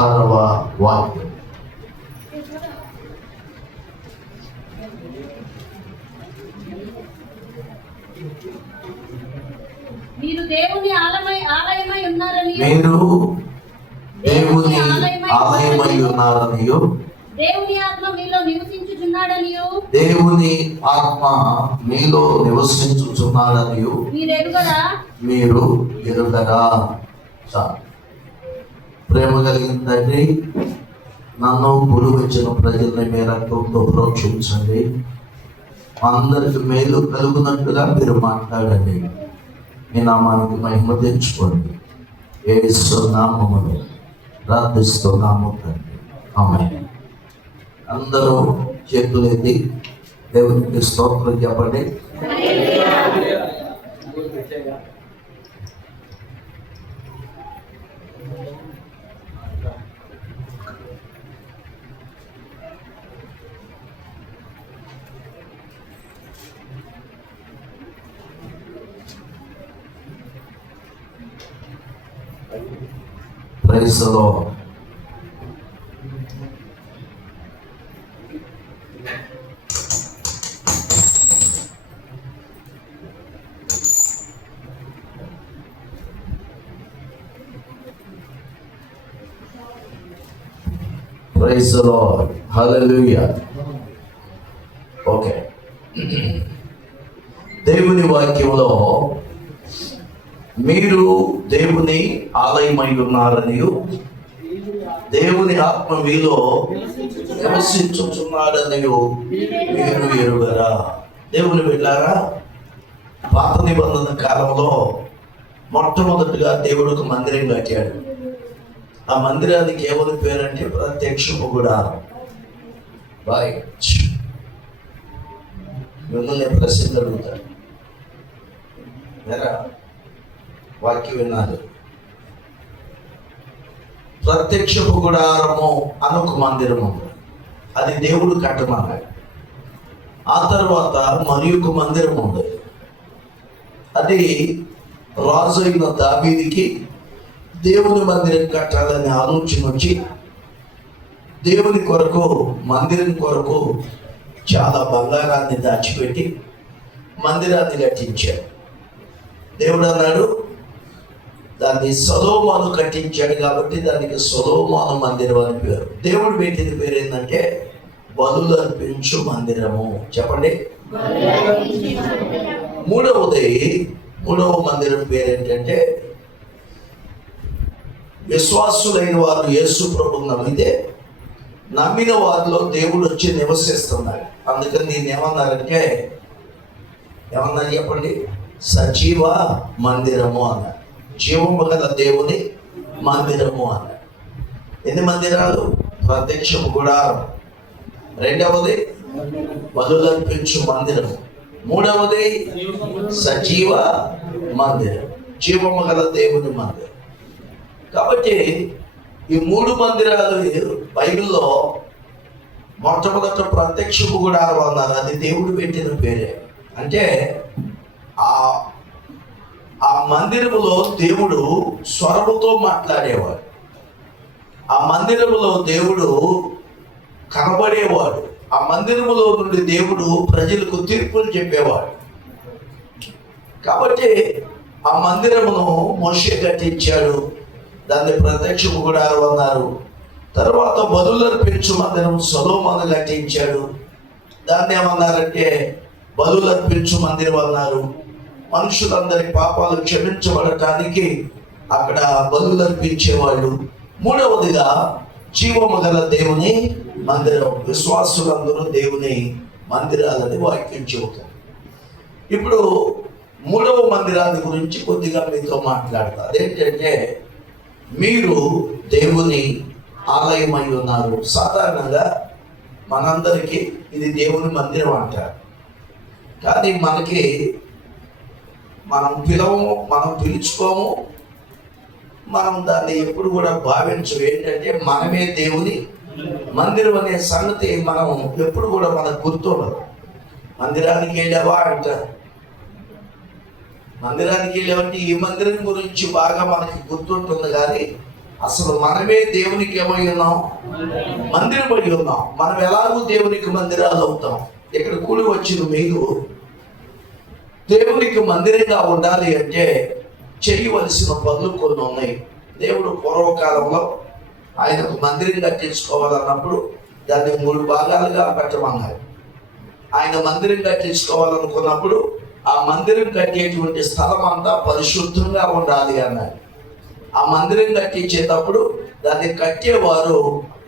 16వ వాక్యం. మీరు దేవుని ఆలయమై ఉన్నారని, దేవుని ఆత్మ మీలో నివసించుచున్నాడనియు మీరు ఎరుగరా. ప్రేమ కలిగిన తండ్రి, నన్ను గురువు ఇచ్చిన ప్రజల్ని మీ రక్తంతో ప్రోక్షించండి. అందరికి మేలు కలుగునట్టుగా మీరు మాట్లాడండి. మీ నామానికి మహిమ తెచ్చుకోండి. యేసు నామములో ప్రార్థిస్తున్నాము తండ్రి, ఆమేన్. అందరూ చేతులెత్తి దేవునికి స్తోత్రం చెప్పండి. Praise the lord. Praise the lord. Hallelujah. Okay, దేవుని వాక్యంలో మీరు దేవుని ఆలయమై ఉన్నారనియు దేవుని ఆత్మ మీలో నివసించుచున్నాడనియు మీరు ఎరుగరా. దేవుని వెళ్ళారా? పాత నిబంధన కాలంలో మొట్టమొదటిగా దేవుడు ఒక మందిరం కట్టాడు. ఆ మందిరానికి ఏమని పేరంటే ప్రత్యక్షపు గుడారం. బాయ్, మిమ్మల్ని ప్రశ్నలు అడుగుతాడు. వేరా వాక్యం విన్నారు? ప్రత్యక్షపు గుడారము అనొక మందిరము, అది దేవుడు కట్టమన్నాడు. ఆ తర్వాత మరి ఒక మందిరం ఉంది. అది రాజు అయిన దావీదుకి దేవుని మందిరం కట్టాలనే ఆలోచన వచ్చి దేవుని కొరకు, మందిరం కొరకు చాలా బంగారాన్ని దాచిపెట్టి మందిరాన్ని కట్టించాడు. దేవుడు అన్నాడు, దాన్ని సొలొమోను కట్టించాడు కాబట్టి దానికి సొలొమోను మందిరం అని పేరు. దేవుడు పెట్టిన పేరు ఏంటంటే బలులు అర్పించు మందిరము. చెప్పండి. మూడవ మందిరం పేరు ఏంటంటే విశ్వాసులైన వారు యేసు ప్రభువును నమ్మితే నమ్మిన వారిలో దేవుడు వచ్చి నివసిస్తున్నాడు. అందుకని దీన్ని ఏమన్నారంటే, ఏమన్నారు చెప్పండి? సజీవ మందిరము అన్నారు. జీవము గల దేవుని మందిరము అన్నారు. ఎన్ని మందిరాలు? ప్రత్యక్షము గుడారం, రెండవది బలులర్పించు మందిరం, మూడవది సజీవ మందిరం, జీవము గల దేవుని మందిరం. కాబట్టి ఈ మూడు మందిరాలు బైబిల్లో మొట్టమొదట ప్రత్యక్షము గుడారం అన్నారు. అది దేవుడు పెట్టిన పేరే. అంటే ఆ మందిరములో దేవుడు స్వరముతో మాట్లాడేవాడు. ఆ మందిరములో దేవుడు కనబడేవాడు. ఆ మందిరములో నుండి దేవుడు ప్రజలకు తీర్పులు చెప్పేవాడు. కాబట్టి ఆ మందిరమును మోషే కట్టించాడు. దాన్ని ప్రత్యక్షము గుడారం అన్నారు. తర్వాత బలులర్పించు మందిరం సొలొమోను కట్టించాడు. దాన్ని ఏమన్నారంటే బలులర్పించు మందిరం అన్నారు. మనుషులందరి పాపాలు క్షమించబడటానికి అక్కడ బలులర్పించేవాళ్ళు. మూడవదిగా జీవము గల దేవుని మందిరం, విశ్వాసులందరూ దేవుని మందిరాలని వాక్యం చెబుతారు. ఇప్పుడు మూడవ మందిరాన్ని గురించి కొద్దిగా మీతో మాట్లాడతారు. అదేంటంటే మీరు దేవుని ఆలయమై ఉన్నారు. సాధారణంగా మనందరికీ ఇది దేవుని మందిరం అంటారు. కానీ మనకి మనం పిలవము, మనం పిలుచుకోము, మనం దాన్ని ఎప్పుడు కూడా భావించము. ఏంటంటే మనమే దేవుని మందిరం అనే సంగతి మనం ఎప్పుడు కూడా మనకు గుర్తుండదు. మందిరానికి వెళ్ళావా అంటారు. మందిరానికి వెళ్ళామంటే ఈ మందిరం గురించి బాగా మనకి గుర్తుంటుంది, కానీ అసలు మనమే దేవునికి ఏమై ఉన్నాం? మందిరమై ఉన్నాం. మనం ఎలాగూ దేవునికి మందిరాలు అవుతాం. ఇక్కడ కూడి వచ్చిన మీరు దేవునికి మందిరంగా ఉండాలి అంటే చేయవలసిన పనులు కొన్ని ఉన్నాయి. దేవుడు పూర్వకాలంలో ఆయనకు మందిరం కట్టించుకోవాలన్నప్పుడు దాన్ని 3 భాగాలుగా పెట్టమన్నారు. ఆయన మందిరం కట్టించుకోవాలనుకున్నప్పుడు ఆ మందిరం కట్టేటువంటి స్థలం అంతా పరిశుద్ధంగా ఉండాలి అన్నారు. ఆ మందిరం కట్టించేటప్పుడు దాన్ని కట్టేవారు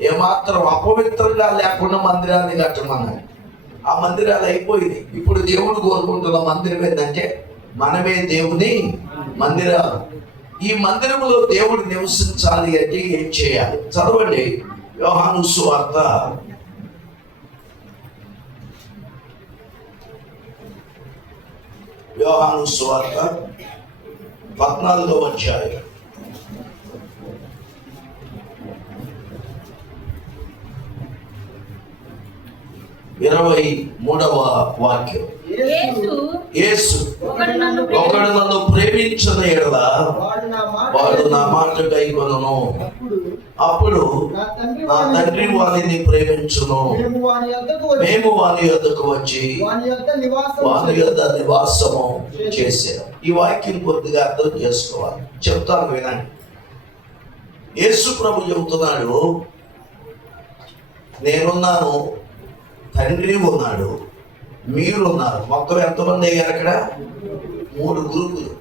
ఏమాత్రం అపవిత్రంగా లేకుండా మందిరాన్ని కట్టమన్నారు. ఆ మందిరాలు అయిపోయింది. ఇప్పుడు దేవుడు కోరుకుంటున్న మందిరం ఏంటంటే మనమే దేవుని మందిరాలు. ఈ మందిరంలో దేవుడు నివసించాలి అంటే ఏం చేయాలి? చదవండి యోహాను సువార్త 14వ అధ్యాయం 23వ వాక్యం. యేసు ఒకడు నన్ను ప్రేమించిన ఎడల వాడు నా మాట గైకొనును, అప్పుడు నా తండ్రి వారిని ప్రేమించును, మేము వాని యొద్దకు వచ్చి వాని యొద్ద నివాసము చేసాము. ఈ వాక్యం కొద్దిగా అర్థం చేసుకోవాలి. చెప్తాను వినండి. యేసు ప్రభు చెబుతున్నాడు, నేనున్నాను, తండ్రి ఉన్నాడు, మీరున్నారు. మొత్తం ఎంతమంది అయ్యారు అక్కడ? 3 గ్రూపులు.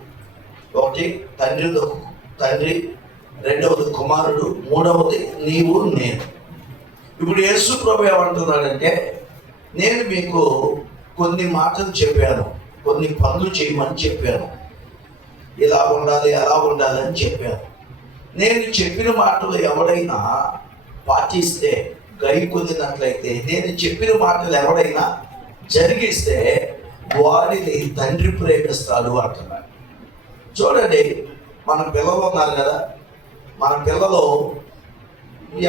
ఒకటి తండ్రి, రెండవది కుమారుడు, మూడవది నీవు నేను. ఇప్పుడు యేసు ప్రభు ఏమంటున్నాడంటే, నేను మీకు కొన్ని మాటలు చెప్పాను, కొన్ని పనులు చేయమని చెప్పాను, ఇలా ఉండాలి అలా ఉండాలి అని చెప్పాను. నేను చెప్పిన మాటలు ఎవడైనా పాటిస్తే, గైకొనినట్లయితే, నేను చెప్పిన మాటలు ఎవడైనా జరిగిస్తే వారిని తండ్రి ప్రేమిస్తాడు అంటున్నాడు. చూడండి, మన పిల్లలు ఉన్నారు కదా, మన పిల్లలు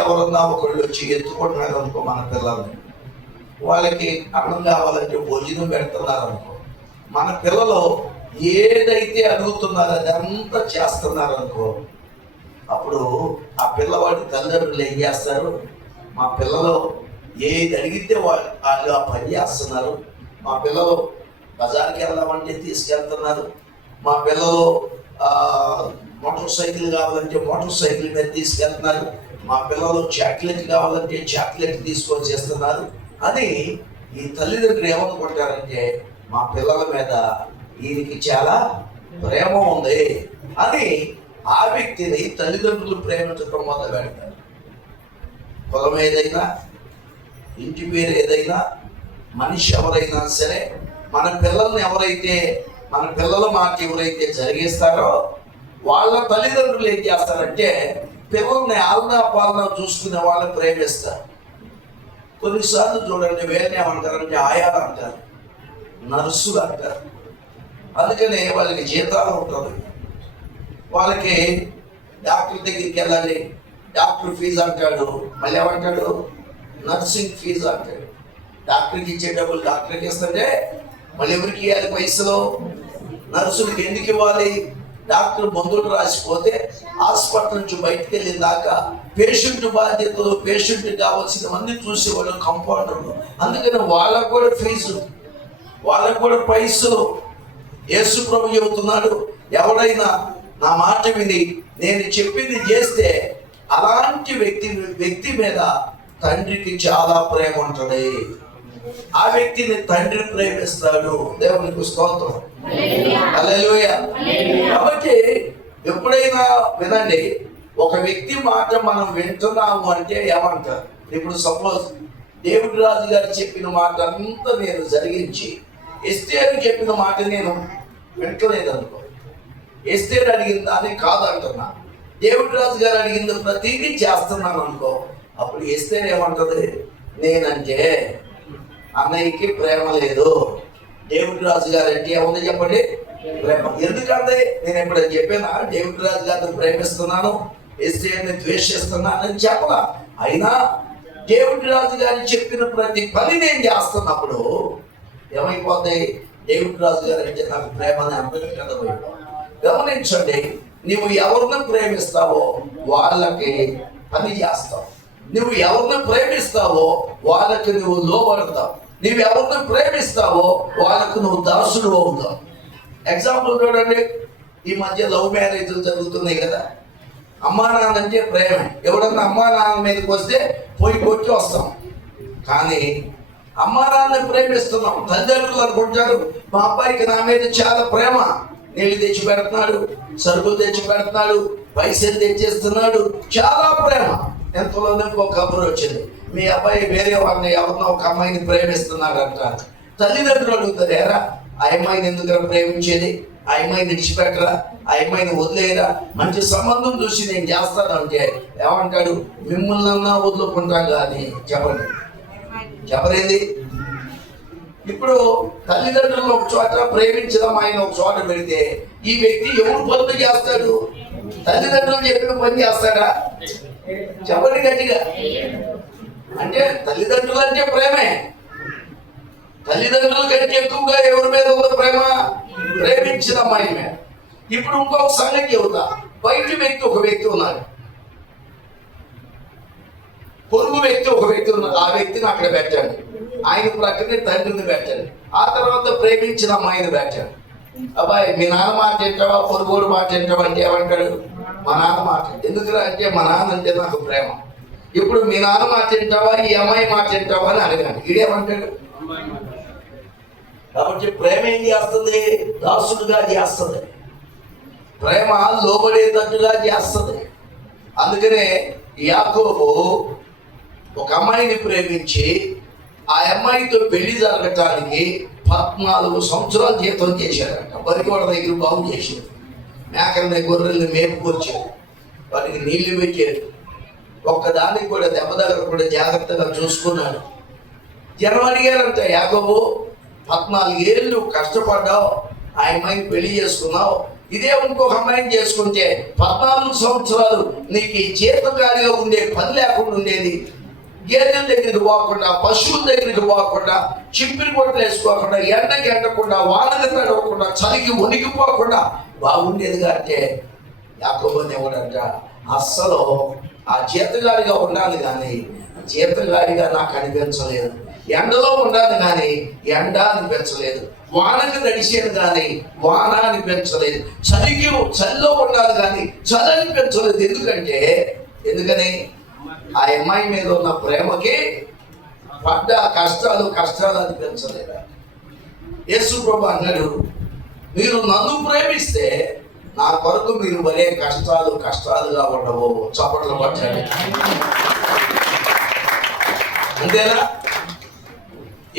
ఎవరన్నా ఒకళ్ళు వచ్చి ఎత్తుకుంటున్నారు అనుకో, మన పిల్లల్ని, వాళ్ళకి అన్నం కావాలంటే భోజనం పెడుతున్నారు అనుకో, మన పిల్లలు ఏదైతే అడుగుతున్నారో అదంతా చేస్తున్నారు అనుకో, అప్పుడు ఆ పిల్లవాడి తల్లిదండ్రులు ఏం చేస్తారు? మా పిల్లలు ఏది అడిగితే వాళ్ళు ఆ పని చేస్తున్నారు, మా పిల్లలు బజార్కి వెళ్దామంటే తీసుకెళ్తున్నారు, మా పిల్లలు మోటార్ సైకిల్ కావాలంటే మోటార్ సైకిల్ మీద తీసుకెళ్తున్నారు, మా పిల్లలు చాక్లెట్ కావాలంటే చాక్లెట్ తీసుకొని చేస్తున్నారు అని ఈ తల్లిదండ్రులు ఏమనుకుంటారంటే, మా పిల్లల మీద వీరికి చాలా ప్రేమ ఉంది అని ఆ వ్యక్తిని తల్లిదండ్రులు ప్రేమించడం మొదలు పెడతారు. పొలం ఏదైనా, ఇంటి పేరు ఏదైనా, మనిషి ఎవరైనా సరే, మన పిల్లల మాట ఎవరైతే జరిగిస్తారో వాళ్ళ తల్లిదండ్రులు ఏం చేస్తారంటే పిల్లల్ని ఆలనా పాలన చూసుకునే వాళ్ళని ప్రేమిస్తారు. కొన్నిసార్లు చూడండి, వేరే ఏమంటారంటే ఆయాలు అంటారు, నర్సులు అంటారు. అందుకనే వాళ్ళకి జీతాలు ఉంటుంది. వాళ్ళకి డాక్టర్ దగ్గరికి వెళ్ళాలి, డాక్టర్ ఫీజు అంటాడు, మళ్ళీ ఏమంటాడు? నర్సింగ్ ఫీజు అంటాడు. డాక్టర్కి ఇచ్చే డబ్బులు డాక్టర్కి ఇస్తుంటే మళ్ళీ ఎవరికి ఇవ్వాలి పైసలు? నర్సులకి ఎందుకు ఇవ్వాలి? డాక్టర్ మందులు రాసిపోతే హాస్పిటల్ నుంచి బయటకు వెళ్ళిన దాకా పేషెంట్ బాధ్యతలు, పేషెంట్ కావాల్సిన మంది చూసేవాళ్ళు కంపౌండర్లు. అందుకని వాళ్ళకు కూడా ఫీజు, వాళ్ళకు కూడా పైసలు. యేసు ప్రభు చెబుతున్నాడు, ఎవడైనా నా మాట విని నేను చెప్పింది చేస్తే అలాంటి వ్యక్తి మీద తండ్రికి చాలా ప్రేమ ఉంటుంది. ఆ వ్యక్తిని తండ్రి ప్రేమిస్తాడు. దేవునికి స్తోత్రం, హల్లెలూయా. కాబట్టి ఎప్పుడైనా వినండి, ఒక వ్యక్తి మాట మనం వింటున్నాము అంటే ఏమంటారు? ఇప్పుడు సపోజ్ డేవిడ్ రాజు గారు చెప్పిన మాట అంతా నేను జరిగించి ఎస్తేరు చెప్పిన మాట నేను వింటలేదనుకో, ఎస్తేరు అడిగిన దాన్ని కాదంటున్నా, డేవిడ్ రాజు గారు అడిగింది ప్రతిదీ చేస్తున్నాను అనుకో, అప్పుడు ఎస్తేరు ఏమంటది? నేనంటే అన్నయ్యకి ప్రేమ లేదు. డేవిడ్ రాజు గారు అంటే ఏముంది చెప్పండి? ప్రేమ. ఎందుకంటే నేను ఎప్పుడైనా చెప్పానా డేవిడ్ రాజు గారిని ప్రేమిస్తున్నాను, ఎస్తేరుని ద్వేషిస్తున్నానని చెప్పలా. అయినా డేవిడ్ రాజు గారు చెప్పిన ప్రతి పని నేను చేస్తున్నప్పుడు ఏమైపోతాయి? డేవిడ్ రాజు గారు అంటే నాకు ప్రేమ అని అందరికీ అర్థమైపోయింది. గమనించండి, నువ్వు ఎవరిని ప్రేమిస్తావో వాళ్ళకి పని చేస్తావు. నువ్వు ఎవరిని ప్రేమిస్తావో వాళ్ళకి నువ్వు లోబడతావు. నువ్వు ఎవరిని ప్రేమిస్తావో వాళ్ళకు నువ్వు దాసుడు అవుతావు. ఎగ్జాంపుల్ చూడండి, ఈ మధ్య లవ్ మ్యారేజ్లు జరుగుతున్నాయి కదా. అమ్మా నాన్న అంటే ప్రేమ. ఎవడన్నా అమ్మా నాన్న మీదకి వస్తే పోయి కొట్టి వస్తాం. కానీ అమ్మా నాన్న ప్రేమిస్తున్నాం. తల్లిదండ్రులు అనుకుంటారు మా అబ్బాయికి నా మీద చాలా ప్రేమ, నీళ్ళు తెచ్చి పెడుతున్నాడు, సరుకులు తెచ్చి పెడుతున్నాడు, పైసలు తెచ్చేస్తున్నాడు, చాలా ప్రేమ. ఎంతలోనే ఇంకో కబురు వచ్చింది, మీ అబ్బాయి వేరే వాడిని ఎవరినో ఒక అమ్మాయిని ప్రేమిస్తున్నాడు అంటారు. తల్లిదండ్రులు అడుగుతారు, ఏరా ఆ అమ్మాయిని ఎందుకు ప్రేమించేది, ఆ అమ్మాయిని విడిచిపెట్టరా, ఆ అమ్మాయిని వదిలేయరా, మంచి సంబంధం చూసి నేను చేస్తాను అంటే ఏమంటాడు, మిమ్మల్ని వదులుకుంటాం కానీ చెప్పరేంది. ఇప్పుడు తల్లిదండ్రులు ఒక చోట ప్రేమించడం ఆయన ఒక చోట పెడితే ఈ వ్యక్తి ఎవరు పనులు చేస్తాడు? తల్లిదండ్రులు చెప్పిన పని చేస్తాడా? చెప్పండి గట్టిగా. అంటే తల్లిదండ్రులు అంటే ప్రేమే. తల్లిదండ్రుల కంటే ఎక్కువగా ఎవరి మీద ఉందో ప్రేమ? ప్రేమించిన అమ్మాయి మీద. ఇప్పుడు ఇంకొక సంగతి చెబుతా. బయట వ్యక్తి ఒక వ్యక్తి ఉన్నాడు, పొరుగు వ్యక్తి ఒక వ్యక్తి ఉన్నాడు. ఆ వ్యక్తిని అక్కడ పెట్టండి, ఆయన ప్రక్కనే తండ్రిని పెట్టండి, ఆ తర్వాత ప్రేమించిన అమ్మాయిని పెట్టండి. అబ్బాయి మీ నాన్న మాట తింటావా, పొరుగుడు మాట తింటావా అంటే ఏమంటాడు? మా నాన్న మాట. ఎందుకురా అంటే మా నాన్న అంటే నాకు ప్రేమ. ఇప్పుడు మీ నాన్న మాట తింటావా, ఈ అమ్మాయి మాట తింటావా అని అడగాలి. ఈడేమంటాడు? కాబట్టి ప్రేమ ఏం చేస్తుంది? దాసుడుగా చేస్తుంది. ప్రేమ లోబడేటట్టుగా చేస్తుంది. అందుకనే యాకోబు ఒక అమ్మాయిని ప్రేమించి ఆ అమ్మాయితో పెళ్లి జరగటానికి 14 సంవత్సరాలు జీతం చేశాడంట. వరికి వాడి దగ్గర బాగు చేశాడు, మేకల్ని గొర్రెల్ని మేపుకొచ్చాడు, వాటికి నీళ్లు పెట్టాడు, ఒక్కదానికి కూడా దెబ్బ తగలకుండా జాగ్రత్తగా చూసుకున్నాడు. జనం అడిగారంట, యాకోబు 14 ఏళ్ళు కష్టపడ్డావు, ఆ అమ్మాయిని పెళ్లి చేసుకున్నావు, ఇదే ఇంకొక అమ్మాయిని చేసుకుంటే 14 సంవత్సరాలు నీకు ఈ జీతకారిగా ఉండే పని లేకుండా ఉండేది. గేదెల దగ్గరికి పోకుండా, పశువుల దగ్గరికి పోకుండా, చింపిరి కొట్లు వేసుకోకుండా, ఎండకి ఎండకుండా, వానకి తడవకుండా, చలికి వణికిపోకుండా బాగుండేదిగా అంటే యాకోబు అనేవాడంట, అస్సలు ఆ జీతగాడిగా ఉండాలి కానీ జీతగాడిగా నాకు అనిపించలేదు. ఎండలో ఉండాలి కానీ ఎండ అనిపించలేదు. వానకి నడిచేది కానీ వాన అనిపించలేదు. చలిలో ఉండాలి కానీ చలి అనిపించలేదు. ఎందుకని ఆ అమ్మాయి మీద ఉన్న ప్రేమకి పడ్డ కష్టాలు అనిపించలేదు. యేసు ప్రభు అన్నాడు, మీరు నన్ను ప్రేమిస్తే నా కొరకు మీరు భలే కష్టాలుగా ఉండవు. చప్పట్లు పట్టండి. అంతేనా?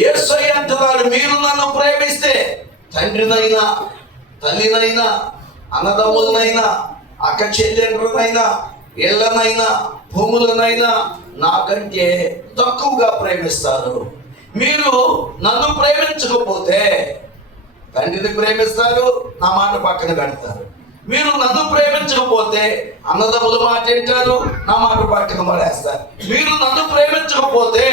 యేసయ్య అంటున్నాడు, మీరు నన్ను ప్రేమిస్తే తండ్రినైనా, తల్లినైనా, అన్నదమ్ములనైనా, అక్క చెల్లెండ్రునైనా, ఇళ్ళనైనా, భూములనైనా నాకంటే తక్కువగా ప్రేమిస్తారు. మీరు నన్ను ప్రేమించకపోతే తండ్రిని ప్రేమిస్తారు, నా మాట పక్కన పెడతారు. మీరు నన్ను ప్రేమించకపోతే అన్నదమ్ముల మాట వింటారు, నా మాట పక్కన పడేస్తారు. మీరు నన్ను ప్రేమించకపోతే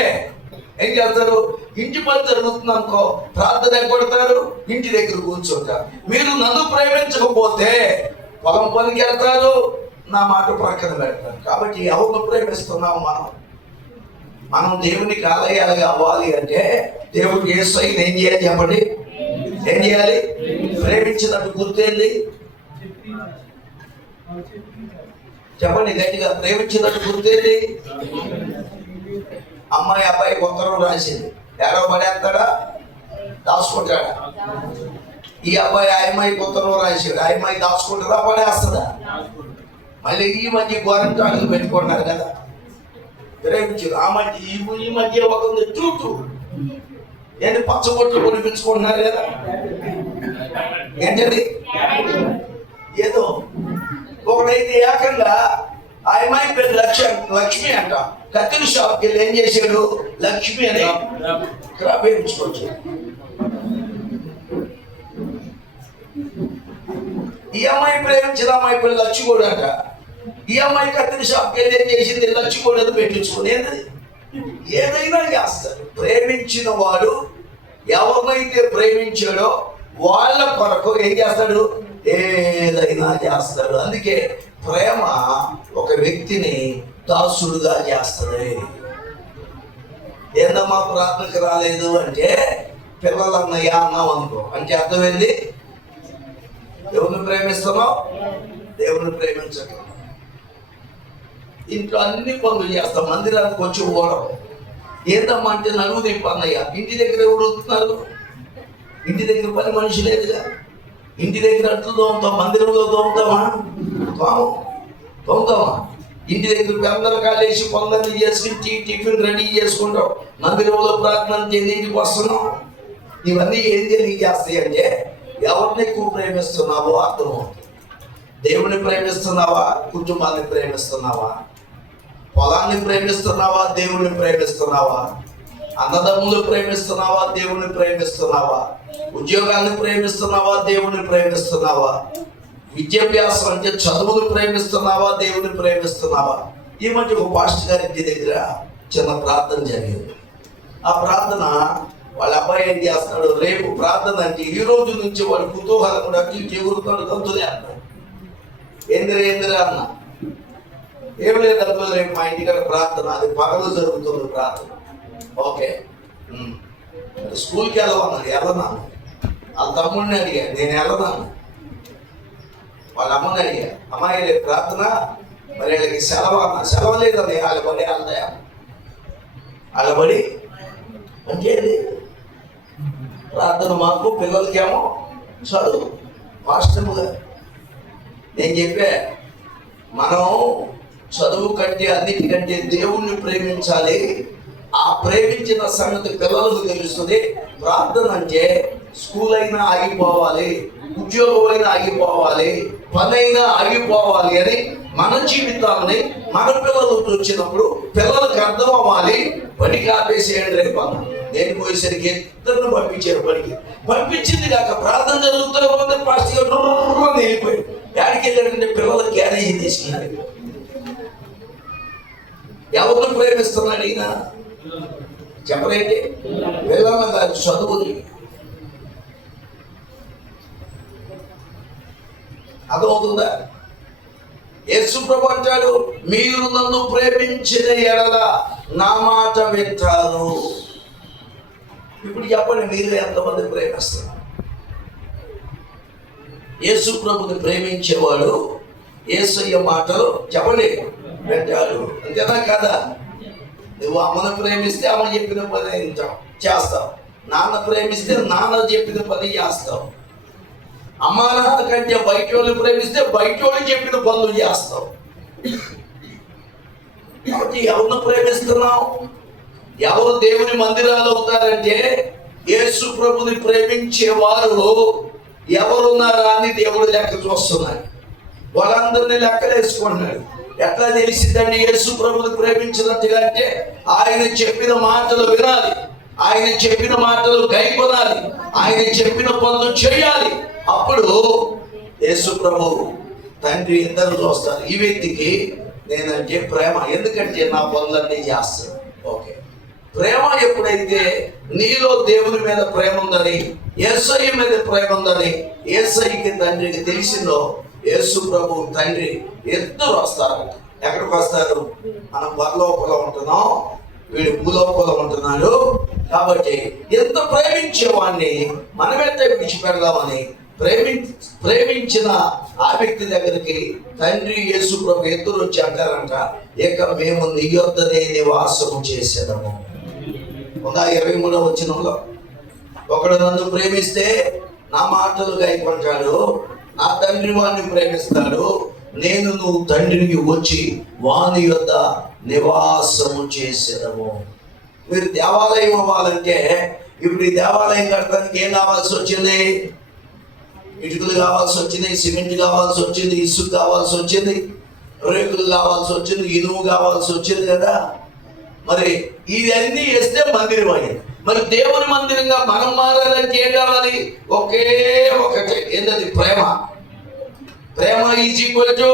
ఏం చేస్తారు? ఇంటి పని జరుగుతుంది అనుకో, ప్రార్థన కొడతారు, ఇంటి దగ్గర కూర్చుంటారు. మీరు నన్ను ప్రేమించకపోతే పొలం పనికి వెళ్తారు, నా మాట ప్రక్కన పెడతారు. కాబట్టి ఎవరిని ప్రేమిస్తున్నాము? మనం దేవునికి ఆలయాలుగా అవ్వాలి అంటే దేవుడు యేసయ్యను ఏం చేయాలి చెప్పండి? ఏం చేయాలి? ప్రేమించినట్టు గుర్తేంది చెప్పండి గట్టిగా. ప్రేమించినట్టు గుర్తేంది? అమ్మాయి అబ్బాయికి ఉత్తరం రాసింది, ఎడవ పడేస్తాడా, దాచుకుంటాడా? ఈ అబ్బాయి ఆ అమ్మాయికి ఉత్తరం రాసాడు, ఆ అమ్మాయి దాచుకుంటారా, పడేస్తుందా? మళ్ళీ ఈ మధ్య గోరంటాలు పెట్టుకున్నారు కదా, ప్రేమించారు. ఈ మధ్య ఒక చూటు ఏంటి పచ్చబొట్లు కొనిపించుకుంటున్నారు కదా. ఏంటది? ఏదో ఒకడైతే ఏకంగా ఆ అమ్మాయి పేరు లక్ష్మి అంట. కత్తిరి షాప్కి వెళ్ళి ఏం చేశాడు? లక్ష్మి అని ప్రేమించుకోవచ్చు. ఈ అమ్మాయి ప్రేమించిన అమ్మాయి పేరు లక్ష్మిగూడ అంట. ఈ అమ్మాయి కత్తిరి షాప్కి వెళ్ళి ఏం చేసింది? లక్ష్మిగూడ పెట్టించుకునేది. ఏదైనా చేస్తారు. ప్రేమించిన వాడు ఎవరినైతే ప్రేమించాడో వాళ్ళ కొరకు ఏం చేస్తాడు? ఏదైనా చేస్తాడు. అందుకే ప్రేమ ఒక వ్యక్తిని దాసుడుగా చేస్తుంది. ఏందమ్మా ప్రార్థనకు రాలేదు అంటే పిల్లలు అన్నయ్య అన్నాం అనుకో, అంటే అర్థమైంది దేవుని ప్రేమిస్తున్నావు, దేవుని ప్రేమించడం. ఇంట్లో అన్ని పనులు చేస్తాం, మందిరానికి వచ్చి పోవడం. ఏందమ్మా అంటే నలుగు దింపు అన్నయ్య. ఇంటి దగ్గర ఎవరు వస్తున్నారు? ఇంటి దగ్గర పని మనిషి లేదుగా. ఇంటి దగ్గర అట్లు తోముతాం, మందిరంలో తోముతామా? తోముతామా? ఇంటి దగ్గర పెందలు కాలేసి కొందరిని చేసుకుని టిఫిన్ రెడీ చేసుకుంటాం, మందిరంలో ప్రార్థన ఇంటికి వస్తున్నాం. ఇవన్నీ ఏం తెలియజేస్తాయి అంటే ఎవరిని ఎక్కువ ప్రేమిస్తున్నావో అర్థమవుతుంది. దేవుని ప్రేమిస్తున్నావా, కుటుంబాన్ని ప్రేమిస్తున్నావా, పొలాన్ని ప్రేమిస్తున్నావా, దేవుని ప్రేమిస్తున్నావా, అన్నదమ్ములు ప్రేమిస్తున్నావా, దేవుని ప్రేమిస్తున్నావా, ఉద్యోగాన్ని ప్రేమిస్తున్నావా, దేవుని ప్రేమిస్తున్నావా, విద్యాభ్యాసం అంటే చదువులు ప్రేమిస్తున్నావా, దేవుని ప్రేమిస్తున్నావా. ఈ మధ్య ఒక పాస్టర్ గారి ఇంటి దగ్గర చిన్న ప్రార్థన జరిగింది. ఆ ప్రార్థన వాళ్ళ అబ్బాయి ఏం చేస్తున్నాడు, రేపు ప్రార్థన అంటే ఈ రోజు నుంచి వాడు కుతూహలం కూడా ఎగురుతున్నాడు, గంతులే అన్నాడు. ఏందిరా అన్న, ఏం లేదు అంటున్నారు, రేపు మా ఇంటికాడ ప్రార్థన, అది పగలు జరుగుతుంది ప్రార్థన. ఓకే, స్కూల్కి వెళ్ళమన్నాడు. వెళ్ళనాను. వాళ్ళ తమ్ముడిని అడిగా, నేను వెళ్ళనాను. వాళ్ళ అమ్మని అడిగా, అమ్మాయి రేపు ప్రార్థన, మరి వీళ్ళకి సెలవు అన్న. సెలవు లేదని వాళ్ళ బడి వెళ్తాయా? వాళ్ళ బడి అంటే ప్రార్థన మాకు, పిల్లలకేమో చదువు. వాస్తవంగా నేను చెప్పా, మనం చదువు కంటే అన్నిటికంటే దేవుణ్ణి ప్రేమించాలి. ఆ ప్రేమించిన సంగతి పిల్లలకు తెలుస్తుంది. ప్రార్థన అంటే స్కూల్ అయినా ఆగిపోవాలి, ఉద్యోగం అయినా ఆగిపోవాలి, పని అయినా ఆగిపోవాలి అని మన జీవితాలని మన పిల్లలతో వచ్చినప్పుడు పిల్లలకు అర్థం అవ్వాలి. బడికి ఆపేసేయండి రేపు అన్న. నేను పోయేసరికి ఇద్దరిని పంపించారు బడికి. పంపించింది కాక ప్రార్థన జరుగుతూ ఉంది, పాస్టర్ గారు వెళ్ళిపోయాడు. యాడికి వెళ్ళాడంటే పిల్లల క్యారేజీ తీసుకెళ్ళాడు. ఎవరిని ప్రేమిస్తున్నాడు ఈయన చెప్పలేండి. పిల్లల గారి చదువుని అర్థమవుతుందా? యేసు ప్రభు అంటాడు, మీరు నన్ను ప్రేమించిన ఎడల నా మాట వింటారు. ఇప్పుడు చెప్పండి, మీరు ఎంతమంది ప్రేమిస్తారు? యేసు ప్రభుని ప్రేమించేవాడు యేసయ్య మాటలు చెప్పండి వింటాడు. అంతేనా కదా? నువ్వు అమ్మను ప్రేమిస్తే అమ్మ చెప్పిన పని చేస్తావు, నాన్న ప్రేమిస్తే నాన్న చెప్పిన పని చేస్తావు, అమ్మ నాన్న కంటే బయట వాళ్ళు ప్రేమిస్తే బయట వాళ్ళు చెప్పిన పనులు చేస్తావు. కాబట్టి ఎవరిని ప్రేమిస్తున్నావు? ఎవరు దేవుని మందిరాలు అవుతారంటే యేసు ప్రభుని ప్రేమించేవారు ఎవరున్నారా అని దేవుడు లెక్క చూస్తున్నాడు. వాళ్ళందరినీ లెక్కలేసుకున్నాడు. ఎట్లా తెలిసిందండి యేసు ప్రభుని ప్రేమించినట్టుగా అంటే ఆయన చెప్పిన మాటలు వినాలి, ఆయన చెప్పిన మాటలు గైకొనాలి, ఆయన చెప్పిన పనులు చేయాలి. అప్పుడు యేసు ప్రభు తండ్రి ఇద్దరు చూస్తారు, ఈ వ్యక్తికి నేనంటే ప్రేమ, ఎందుకంటే నా పనులన్నీ చేస్తాను. ఓకే, ప్రేమ ఎప్పుడైతే నీలో దేవుని మీద ప్రేమ ఉందని, యేసయ్య మీద ప్రేమ ఉందని యేసయ్యకి తండ్రికి తెలిసిందో యేసు ప్రభు తండ్రి ఇద్దరు వస్తారు. ఎక్కడికి వస్తారు? మనం పరలోకంలో ఉంటున్నాం, వీడు భూలోకంలో ఉంటున్నాడు. కాబట్టి ఎంత ప్రేమించేవాడిని మనమైతే విడిచిపెడదామని ప్రేమించిన ఆ వ్యక్తి దగ్గరికి తండ్రి యేసు ప్రభు ఇద్దరు వచ్చి అంటారంట, ఇక మేము నీ యొద్దనే నివాసము చేసేదము. 23వ వచనంలో, ఒకడు నన్ను ప్రేమిస్తే నా మాటలు గైకొంటాడు, నా తండ్రి వాడిని ప్రేమిస్తాడు, నేను నువ్వు తండ్రికి వచ్చి వాని యొద్ద నివాసము చేసేదము. మీరు దేవాలయం అవ్వాలంటే ఇప్పుడు ఈ దేవాలయం కట్టడానికి ఏం కావాల్సి వచ్చింది? ఇటుకలు కావాల్సి వచ్చింది, సిమెంట్ కావాల్సి వచ్చింది, ఇసుక కావాల్సి వచ్చింది, రేకులు కావాల్సి వచ్చింది, ఇనుము కావాల్సి వచ్చింది కదా. మరి ఇవన్నీ వేస్తే మందిరం అయ్యింది. మరి దేవుని మందిరంగా మనం మారాలంటే ఏం కావాలి? ఒకే ఒకటి, ఏంటది? ప్రేమ. ప్రేమ ఈజ్ ఈక్వల్ టు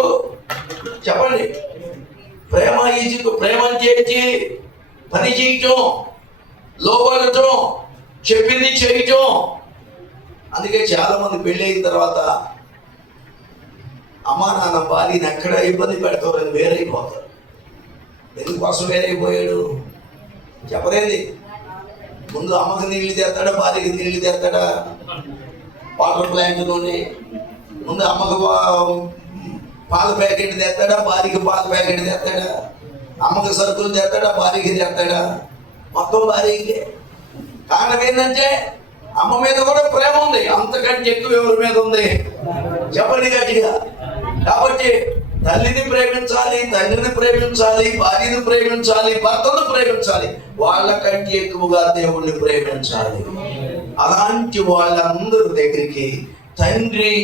చెప్పండి, ప్రేమ ఈజ్ ప్రేమ చేసి పని చేయటం, లోపడటం, చెప్పింది చేయటం. అందుకే చాలా మంది పెళ్ళి అయిన తర్వాత అమ్మా నాన్న భార్యని ఎక్కడ ఇబ్బంది పెడతారని వేరైపోతారు. ఎందుకోసం వేరైపోయాడు చెప్పలేదు. ముందు అమ్మకి నీళ్లు తెస్తాడా, భార్యకి నీళ్లు తెస్తాడా? వాటర్ ప్లాంట్ నుండి ముందు అమ్మకు పాల ప్యాకెట్ తెస్తాడా, భార్యకి పాల ప్యాకెట్ తెస్తాడా? అమ్మకి సరుకులు తెస్తాడా, భార్యకి తెస్తాడా? మొత్తం భార్యకి. కారణం ఏంటంటే అమ్మ మీద కూడా ప్రేమ ఉంది, అంతకంటే ఎక్కువ ఎవరి మీద ఉంది చెప్పండి గట్టిగా. కాబట్టి తల్లిని ప్రేమించాలి, తండ్రిని ప్రేమించాలి, భార్యను ప్రేమించాలి, భర్తను ప్రేమించాలి, వాళ్ళకంటే ఎక్కువగా దేవుణ్ణి ప్రేమించాలి. అలాంటి వాళ్ళందరి దగ్గరికి తండ్రి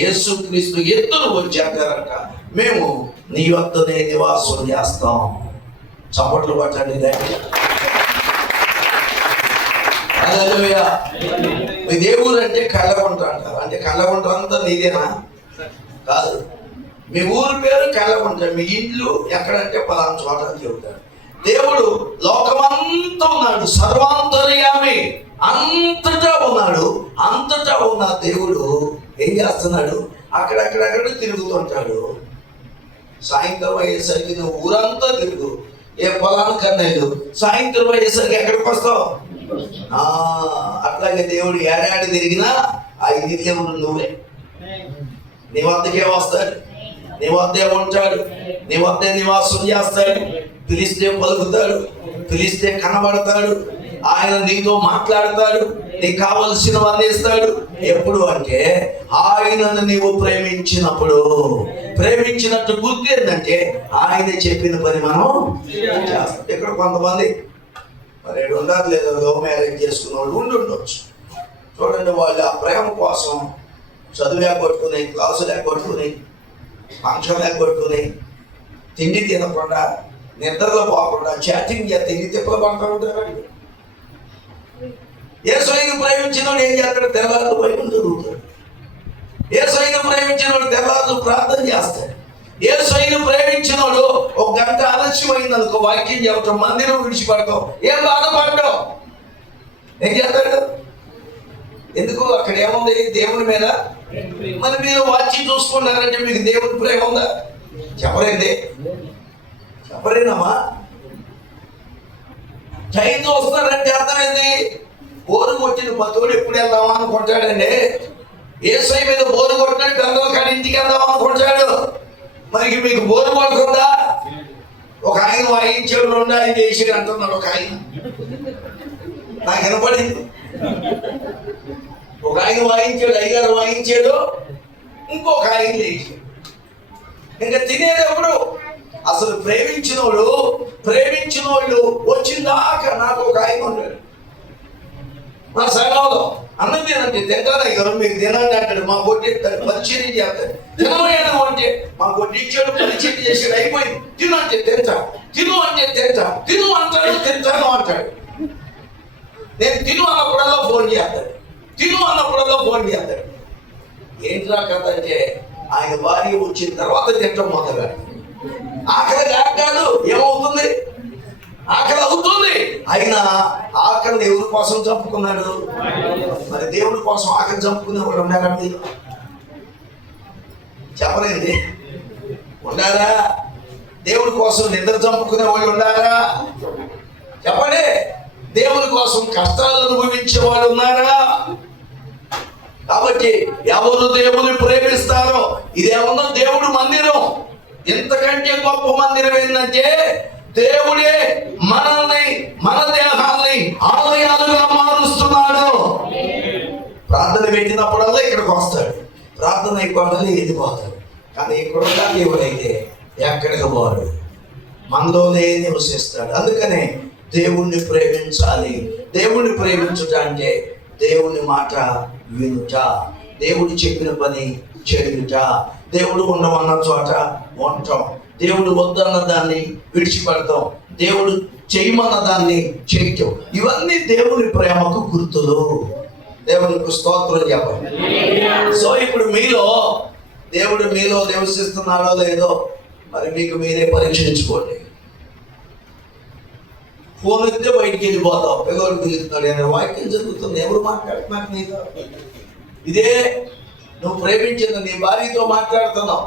యేసుక్రీస్తు ఇద్దరు వచ్చారంట, మేము నీ వద్దనే నివాసం చేస్తాం. చప్పట్లు పట్టండి గట్టిగా. హల్లెలూయా. మీ దేవుడు అంటే కళ్ళగుంట అంటారు. అంటే కళ్ళగుంట అంతా నీదేనా? కాదు. మీ ఊరి పేరు కళ్ళగుంట, మీ ఇల్లు ఎక్కడంటే పలానా చోట అని చెబుతాడు. దేవుడు లోకమంతా ఉన్నాడు, సర్వాంతర్యామి, అంతటా ఉన్నాడు. అంతటా ఉన్న దేవుడు ఏం చేస్తున్నాడు? అక్కడక్కడక్కడ తిరుగుతుంటాడు. సాయంత్రం అయ్యేసరికి నువ్వు ఊరంతా తిరుగు, ఏ పొలానికి కన్నెళ్ళు, సాయంత్రం అయ్యేసరికి ఎక్కడికి వస్తావు? అట్లాగే దేవుడు ఏడాది తిరిగినా ఆ ఇల్లు నువ్వే. నీ వద్దకే వస్తాడు, నీ వద్దే ఉంటాడు, నీ వద్దే నివాసం చేస్తాడు. పిలిస్తే పలుకుతాడు, పిలిస్తే కనబడతాడు, ఆయన నీతో మాట్లాడతాడు, నీకు కావలసినవన్నీ ఇస్తాడు. ఎప్పుడు అంటే ఆయనను నీవు ప్రేమించినప్పుడు. ప్రేమించినట్టు గుర్తు ఏంటంటే ఆయన చెప్పిన పని మనం చేస్తాం. ఇక్కడ కొంతమంది మరి ఉండదు, లేదా లవ్ మ్యారేజ్ చేసుకున్న వాళ్ళు ఉండొచ్చు. చూడండి, వాళ్ళు ఆ ప్రేమ కోసం చదువు లేకొట్టుకుని, క్లాసు లేకొట్టుకుని, ఫంక్షన్ లేకొట్టుకుని, తిండి తినకుండా, నిద్రలో పోకుండా, చాటింగ్ చేస్తే తిండి తిప్పలు పడుతూ ఉంటారు. యేసుని ప్రేమించినోడు ఏం చేస్తాడు? తెల్లారు బైబిల్ చదువుతాడు. యేసుని ప్రేమించినోడు తెల్లారు ప్రార్థన చేస్తాడు. యేసుని ప్రేమించినోడు ఒక గంట ఆలస్యమైంది అనుకో, వాక్యం చెప్పటం, మందిరం విడిచిపడతాం, ఏం బాధపడ్డావు? ఏం చేస్తాడు? ఎందుకు? అక్కడ ఏముంది? దేవుని మీద. మరి మీరు వాక్యం చూసుకున్నారంటే మీకు దేవుని ప్రేమ ఉందా? చెప్పలేండి, చెప్పలేనమ్మా. చైన్ చూస్తున్నారంటే అర్థమైంది. బోరు కొట్టిన పతోడు ఎప్పుడు వెళ్దామా అనుకుంటాడండి. యేసయ్య మీద బోరు కొట్టినట్టు పెద్దల కాడి ఇంటికి వెళ్దాం అనుకుంటాడు. మరి మీకు బోరు కొడుతుందా? ఒక ఆయన వాయించాడు, రెండు ఆయన చేసాడు అంటున్నాడు ఒక ఆయన. నాకు వినపడింది. ఒక ఆయన వాయించాడు, అయ్యగారు వాయించాడు, ఇంకొక ఆయన చేసాడు. ఇంకా తినేటప్పుడు అసలు ప్రేమించినోళ్ళు వచ్చిందాకా నాకు ఒక ఆయన ఉన్నాడు మా సంఘంలో. అన్నం తినంటే తింటారా? ఎవరు మీకు తినండి అంటాడు, మా కొట్టిస్తాడు, పరిచయం చేస్తాడు. తినమేనా అంటే మా కొట్టించాడు, పరిచయం చేసాడు, అయిపోయింది. తిను అంటే తింటా, తిను అంటే తింటా, తిను అంటాడు, తింటాను అంటాడు. నేను తిను అన్నప్పుడల్లా ఫోన్ చేస్తాడు, తిను అన్నప్పుడల్లా ఫోన్ చేస్తాడు. ఏంట్రా కథ అంటే ఆయన భార్య వచ్చిన తర్వాత తింటాం మొదలుగా. ఆకలి కాదు, ఏమవుతుంది? ఆకలి అవుతుంది. అయినా ఆకలిని ఎవరి కోసం చంపుకున్నాడు? మరి దేవుడి కోసం ఆకలి చంపుకునేవాడు ఉండాలండి, చెప్పలేండి. ఉండారా? దేవుడి కోసం నిద్ర చంపుకునే వాళ్ళు ఉండారా? చెప్పండి. దేవుడి కోసం కష్టాలు అనుభవించే వాళ్ళు ఉన్నారా? కాబట్టి ఎవరు దేవుని ప్రేమిస్తారో, ఇదేమన్నా దేవుడు మందిరం. ఇంతకంటే గొప్ప మందిరం ఏంటంటే దేవుడే మనల్ని, మన దేహాల్ని ఆలయాలుగా మారుస్తున్నాడు. ప్రార్థన పెట్టినప్పుడల్లా ఇక్కడికి వస్తాడు, ప్రార్థన అయిపోవడాలి వెళ్ళిపోతాడు. కానీ ఇక్కడ దేవుడైతే ఎక్కడికి పోడు, మనలోనే నివసిస్తాడు. అందుకనే దేవుణ్ణి ప్రేమించాలి. దేవుణ్ణి ప్రేమించుట అంటే దేవుని మాట వినుట, దేవుడు చెప్పిన పని చేయుట, దేవుడు ఉండమన్న చోట ఉంటాం, దేవుడు వద్దన్న దాన్ని విడిచిపెడతాం, దేవుడు చేయమన్న దాన్ని చేయటం. ఇవన్నీ దేవుని ప్రేమకు గుర్తులు. దేవునికి స్తోత్రం చెప్పండి. సో ఇప్పుడు మీలో దేవుడు మీలో నివసిస్తున్నాడో లేదో మరి మీకు మీరే పరీక్షించుకోండి. ఫోన్ ఎత్తే బయటికి వెళ్ళిపోతాం, పిల్లలు పిలుస్తున్నాడు, వాక్యం జరుగుతుంది, ఎవరు మాట్లాడుతున్నారు నీతో? ఇదే నువ్వు ప్రేమించిన నీ భార్యతో మాట్లాడుతున్నావు,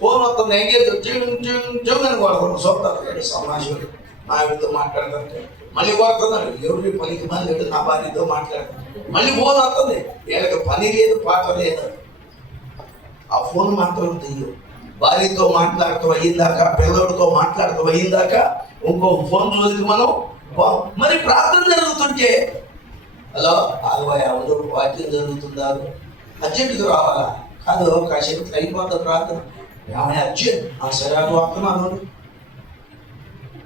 ఫోన్ వస్తుంది, ఎంగేజ్ అని కొడుతున్నావు, చూస్తాను సమాజంలో మా ఆవిడతో మాట్లాడుతుంటే మళ్ళీ కొడుతున్నాడు, ఎవరి పనికి మళ్ళీ నా భార్యతో మాట్లాడుతున్నాడు, మళ్ళీ ఫోన్ వస్తుంది. వీళ్ళకి పని లేదు పాట లేదు, ఆ ఫోన్ మాత్రం తీయు. భార్యతో మాట్లాడుతూ అయ్యిందాక, పిల్లడితో మాట్లాడుతూ అయ్యిందాక ఇంకో ఫోన్ జోలికి మనం మరి ప్రార్థన జరుగుతుంటే హలో ఆగవాయ ఎవరు వాక్యం జరుగుతుందా, అర్జెంటుగా రావాలా, కాదు కాసేపు అయిపోతుంది ప్రార్థన, ఏమైనా అర్జెంట్ సరే అది వస్తున్నాను,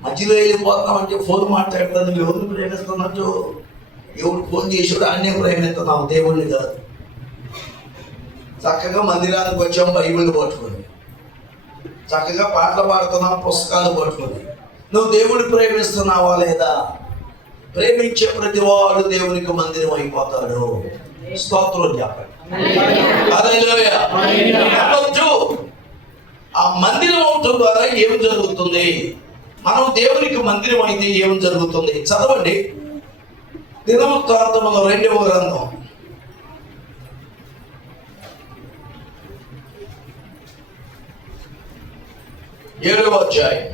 మధ్యలో వెళ్ళిపోతున్నాం అంటే ఫోన్ మాట్లాడుతుంది. ఎవరిని ప్రేమిస్తున్నట్టు, ఎవరు ఫోన్ చేసాడు అన్నే ప్రేమిస్తున్నావు, దేవుణ్ణి కాదు. చక్కగా మందిరానికి వచ్చాం బైబిల్ పట్టుకొని, చక్కగా పాటలు పాడుతున్నాం పుస్తకాలు పట్టుకొని. నువ్వు దేవుడిని ప్రేమిస్తున్నావా లేదా? ప్రేమించే ప్రతి వాడు దేవునికి మందిరం అయిపోతాడు. స్తోత్రం చెప్పండి. హల్లెలూయా. ఆ మందిరం అవటం ద్వారా ఏం జరుగుతుంది? మనం దేవునికి మందిరం అయితే ఏం జరుగుతుంది? చదవండి దినవృత్తాంతముల 2వ గ్రంథం 7వ అధ్యాయం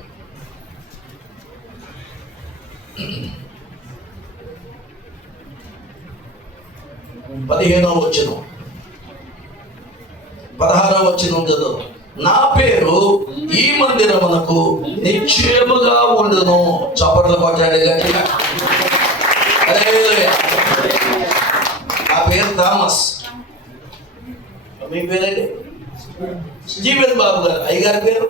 15వ వచనం 16వ వచనం చదువు. నా పేరు ఈ మందిరమునకు నిశ్చయముగా ఉండును. చప్పట్లు కొట్టండి గట్టిగా. హల్లెలూయా. నా పేరు థామస్. మీ పేరేంటి? స్టీవెన్ బాబు గారు. అయ్యగారి పేరు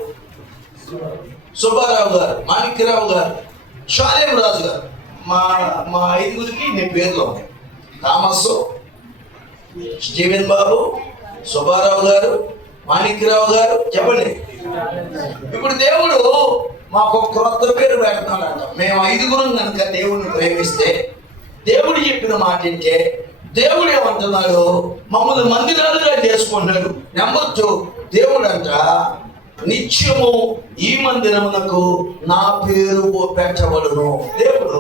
సుబ్బారావు గారు, మాణిక్యరావు గారు, షాలేం రాజు గారు. మా 5గురికి నీ పేర్లు ఉన్నాయి. థామస్, స్టీవెన్ బాబు, సుబ్బారావు గారు, మాణిక్యరావు గారు. చెప్పండి. ఇప్పుడు దేవుడు మాకు క్రొత్త పేరు పెడుతున్నాడంట. మేము 5గురం కనుక దేవుడిని ప్రేమిస్తే, దేవుడు చెప్పిన మాట అంటే దేవుడు ఏమంటున్నాడు? మమ్మల్ని మందిరాలుగా చేసుకుంటాడు. నమ్మొచ్చు. దేవుడు అంట నిత్యము ఈ మందిరమునకు నా పేరు పెట్టబడును. దేవుడు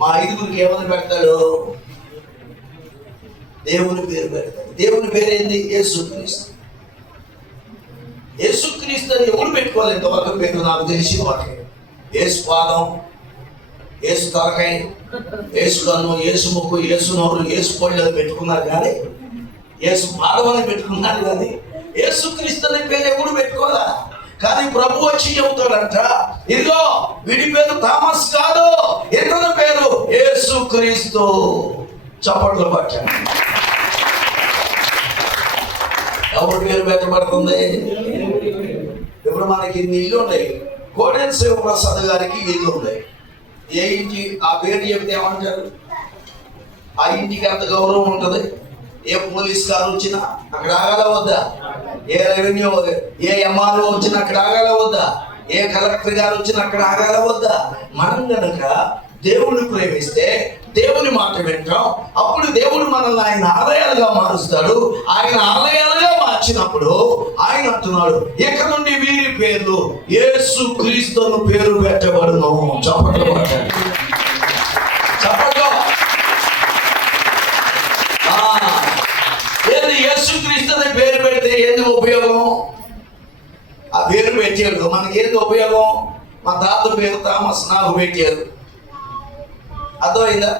మా 5గురికి ఏమని పెడతాడు? దేవుని పేరు పెడతాడు. దేవుని పేరు ఏంది? యేసుక్రీస్తు. యేసుక్రీస్తు అని ఎవరు పెట్టుకోవాలి? ఇంతవరకు పేరు నాకు తెలిసిన వాటి. యేసు పాదం, యేసు తలకాయ, యేసు కన్ను, యేసు ముక్కు, యేసు నోరు, యేసు పళ్ళు అని పెట్టుకున్నారు కానీ, యేసు పాదం అని పెట్టుకున్నారు కానీ యేసుక్రీస్తు అనే పేరు ఎవరు పెట్టుకోవాలా? కానీ ప్రభు వచ్చి చెబుతాడంట, ఇదిగో వీడి పేరు థామస్ కాదు, ఇతని పేరు యేసుక్రీస్తు. చప్పట్లు పట్టండి. ఎవరి పేరు పెట్టబడుతుంది? ఇప్పుడు మనకి ఇన్ని ఇల్లు ఉన్నాయి. కోడెల శివప్రసాద్ గారికి ఇల్లు ఉన్నాయి. ఏ ఇంటి ఆ పేరు చెబితే ఏమంటారు? ఆ ఇంటికి అంత గౌరవం ఉంటుంది. ఏ పోలీస్ కారు వచ్చినా అక్కడ ఆగాల వద్దా? ఏ రెవెన్యూ, ఏ ఎంఆర్ఓ వచ్చినా అక్కడ ఆగాల వద్దా? ఏ కలెక్టర్ గారు వచ్చినా అక్కడ ఆగాల వద్దా? మనం కనుక దేవుడిని ప్రేమిస్తే దేవుని మాట వింటాం. అప్పుడు దేవుడు మనల్ని ఆయన ఆలయాలుగా మారుస్తాడు. ఆయన ఆలయాలుగా మార్చినప్పుడు ఆయన అంటున్నాడు, ఇక నుండి వీరి పేర్లు యేసుక్రీస్తును పేరు పెట్టబడును. చప్పట్లు పట్టండి. చప్పట్లు. ఏది యేసుక్రీస్తు అనే పేరు పెడితే ఏంది ఉపయోగం? ఆ పేరు పెట్టాడు, మనకి ఏంది ఉపయోగం? మా తాత పేరు థామస్, నాకు పెట్టారు. అర్థమైందా?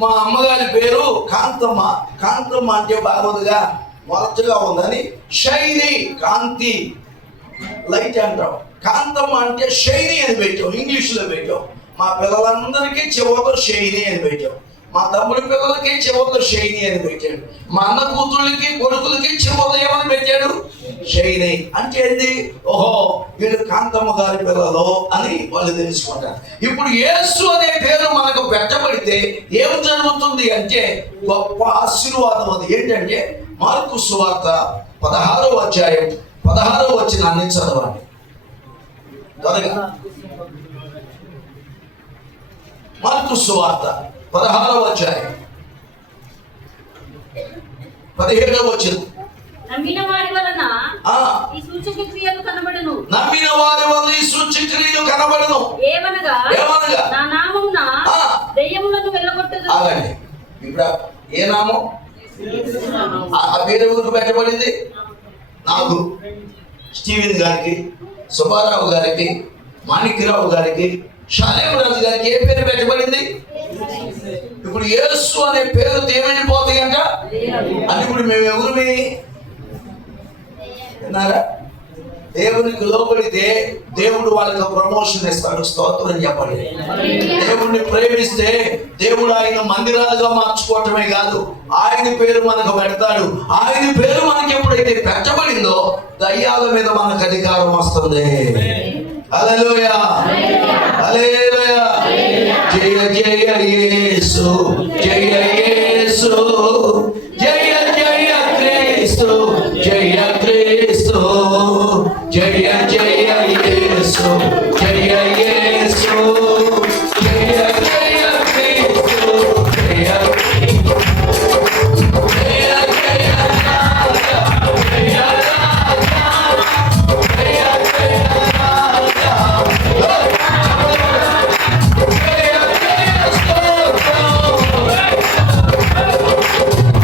మా అమ్మగారి పేరు కాంతమ్మ. కాంతమ్మ అంటే బాగుందిగా, మొరచుగా ఉందని షైనీ, కాంతి, లైట్ అంటాం. కాంతమ్మ అంటే షైనీ అని పెట్టాం, ఇంగ్లీష్లో పెట్టాం. మా పిల్లలందరికీ చివరిలో షైనీ అని పెట్టాం. మా తమ్ముడి పిల్లలకి చివరిలో షైనీ అని పెట్టాడు. మా అన్న కూతుళ్ళకి కొడుకులకి చివరిలో ఏమని పెట్టాడు? షైనీ. అంటే ఏంది? ఓహో వీళ్ళు కాంతమ్మ గారి పిల్లలు అని వాళ్ళు తెలుసుకుంటారు. ఇప్పుడు యేసు అనే పేరు మనకు పెట్టబడితే ఏం జరుగుతుంది అంటే గొప్ప ఆశీర్వాదం. అది ఏంటంటే మార్కు సువార్త 16వ అధ్యాయం 16వ వచనాన్ని చదవండి త్వరగా. మార్కు సువార్త 16వ అధ్యాయం 17వ వచనం. నమ్మిన వారి వలన ఈ సూచక క్రియలు కనబడును. నమ్మిన వారి వలన ఈ సూచక క్రియలు కనబడును. ఏమనగా నా నామమున దయ్యములను వెళ్ళగొట్టుదురు. ఆగండి. ఇప్పుడు ఏ నామం? ఆ పేరు ఎవరికి పెట్టబడింది? నాకు, స్టీవెన్ గారికి, సుబ్బారావు గారికి, మాణిక్యరావు గారికి, షాలేమరాజు గారికి ఏ పేరు పెట్టబడింది? ఇప్పుడు యేసు అనే పేరుతో ఏమైనా పోతాయి అంట. అది ఇప్పుడు మేము ఎవరిమి విన్నారా? దేవునికి లోబడితే దేవుడు వాళ్ళకి ప్రమోషన్ ఇస్తాడు. స్తోత్రం చెప్పండి. దేవుడిని ప్రేమిస్తే దేవుడు ఆయన మందిరాలుగా మార్చుకోవటమే కాదు, ఆయన పేరు మనకు పెడతాడు. ఆయన పేరు మనకి ఎప్పుడైతే పెట్టబడిందో దయ్యాల మీద మనకు అధికారం వస్తుంది. హల్లెలూయా, హల్లెలూయా. జయ జయ యేసు, జయ యేసు, జయ జయ క్రీస్తు, జయ క్రీస్తు, జయ జయ యేసు, జయ యేసు, జయ జయ క్రీస్తు, జయ జయ జయ రాజా, జయ రాజా, జయ జయ రాజా, జయ జయ స్తోత్రం,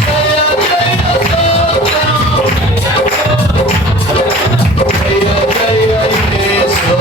జయ జయ స్తోత్రం, జయ జయ యేసు.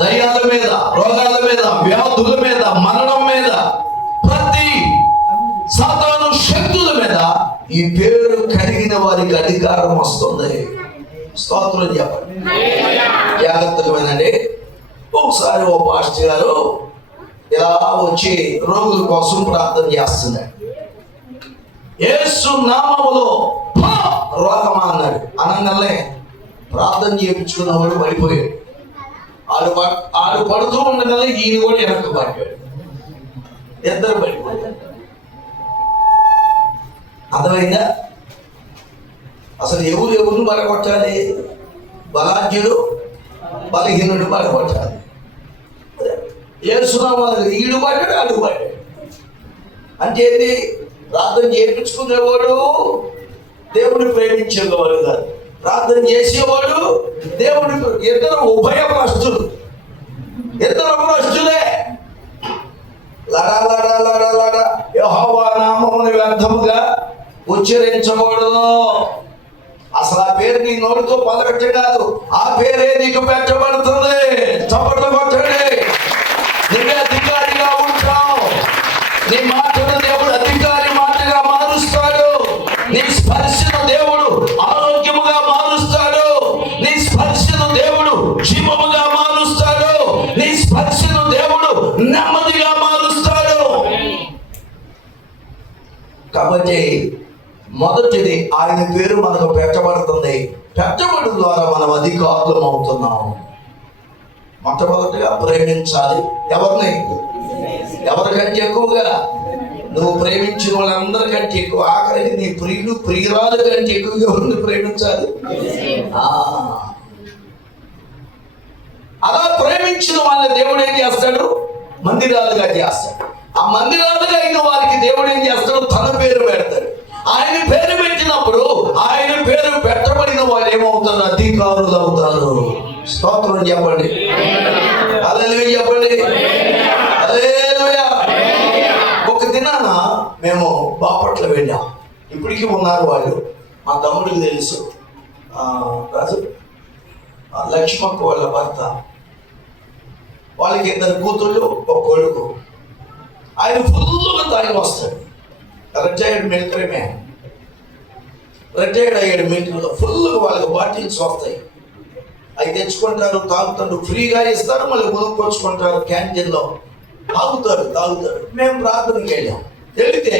దయ్యాల మీద, రోగాల మీద, వ్యాధుల మీద, మరణం మీద, ప్రతి సాతాను శక్తుల మీద ఈ పేరు కలిగిన వారికి అధికారం వస్తుంది. స్తోత్రం చెప్పండి. జాగ్రత్తగా వినండి. ఒకసారి ఓ పాస్టర్ గారు ఇలా వచ్చి రోగుల కోసం ప్రార్థన చేస్తున్నాడు. యేసు నామములో రోగమా అన్నాడు. అనగానే ప్రార్థన చేయించుకున్నవాడు పడిపోయాడు. ఆడు పడుతూ ఉండగానే ఈయన కూడా వెనక్కి పడ్డాడు. ఇద్దరు పడిపోయాడు. అర్థమైందా? అసలు ఎవరు పడగొట్టాలి? బలాఢ్యుడు బలహీనుడు పడగొట్టాలి. యేసునామాలు ఈడు పడ్డాడు, ఆడు పడ్డాడు. అంటే ఏంటి? ప్రార్థన చేయించుకునేవాడు దేవుడిని ప్రేమించేవాడు కాదు, ప్రార్థన చేసేవాడు దేవుడి. ఇద్దరు ఉభయ భ్రష్టులు, ఇద్దరు భ్రష్టులే. లడా లడా లడా లడా యెహోవా నామమును వ్యర్థముగా ఉచ్చరించకూడదు. అసలు ఆ పేరు నీ నోటితో పలకట్టే కాదు, ఆ పేరే నీకు పెట్టబడుతుంది. చప్పట్లు కొట్టండి. నువ్వే అధికారిగా ఉంటావు. నీ మాటను దేవుడు అధికారి మాటగా మారుస్తాడు. నీ స్పర్శను దేవుడు ఆరోగ్యముగా మారుస్తాడు. నీ స్పర్శను దేవుడు జీవముగా మారుస్తాడు. నీ స్పర్శను దేవుడు నెమ్మదిగా మారుస్తాడు. కాబట్టి మొదటిది ఆయన పేరు మనకు పెట్టబడుతుంది. పెట్టబడి ద్వారా మనం అధికారులం అవుతున్నాం. మొట్టమొదటిగా ప్రేమించాలి. ఎవరిని? ఎవరికంటే ఎక్కువగా? నువ్వు ప్రేమించిన వాళ్ళందరికంటే ఎక్కువ. ఆఖరికి నీ ప్రియుడు ప్రియురాలు కంటే ఎక్కువ ఎవరిని ప్రేమించాలి? అలా ప్రేమించిన వాళ్ళని దేవుడు ఏం చేస్తాడు? మందిరాలుగా చేస్తాడు. ఆ మందిరాలుగా అయిన వారికి దేవుడు ఏం చేస్తాడు? తన పేరు పెడతాడు. ఆయన పేరు పెట్టినప్పుడు ఆయన పేరు పెట్టబడిన వారు ఏమవుతారు? అధికారులు అవుతారు. స్తోత్రం చెప్పండి. హల్లెలూయా చెప్పండి. హల్లెలూయా. ఒక దినాన మేము బాపట్ల వెళ్ళాం. ఇప్పటికీ ఉన్నారు వాళ్ళు, మా తమ్ముడికి తెలుసు. రాజు లక్ష్మక్క వాళ్ళ భర్త, వాళ్ళకి 2 కూతుళ్ళు 1 కొడుకు. ఆయన ఫుల్గా తాగి వస్తాడు. రిటైర్డ్ మిలిటరీ మ్యాన్, రిటైర్డ్ అయ్యాడు మిలిటరీలో. ఫుల్గా వాళ్ళకి బాటిల్స్ వస్తాయి, అవి తెచ్చుకుంటారు, తాగుతాడు. ఫ్రీగా ఇస్తారు, మళ్ళీ కొనుక్కొచ్చుకుంటారు క్యాంటీన్లో. తాగుతాడు. మేము ప్రార్థనకి వెళ్ళాం. వెళితే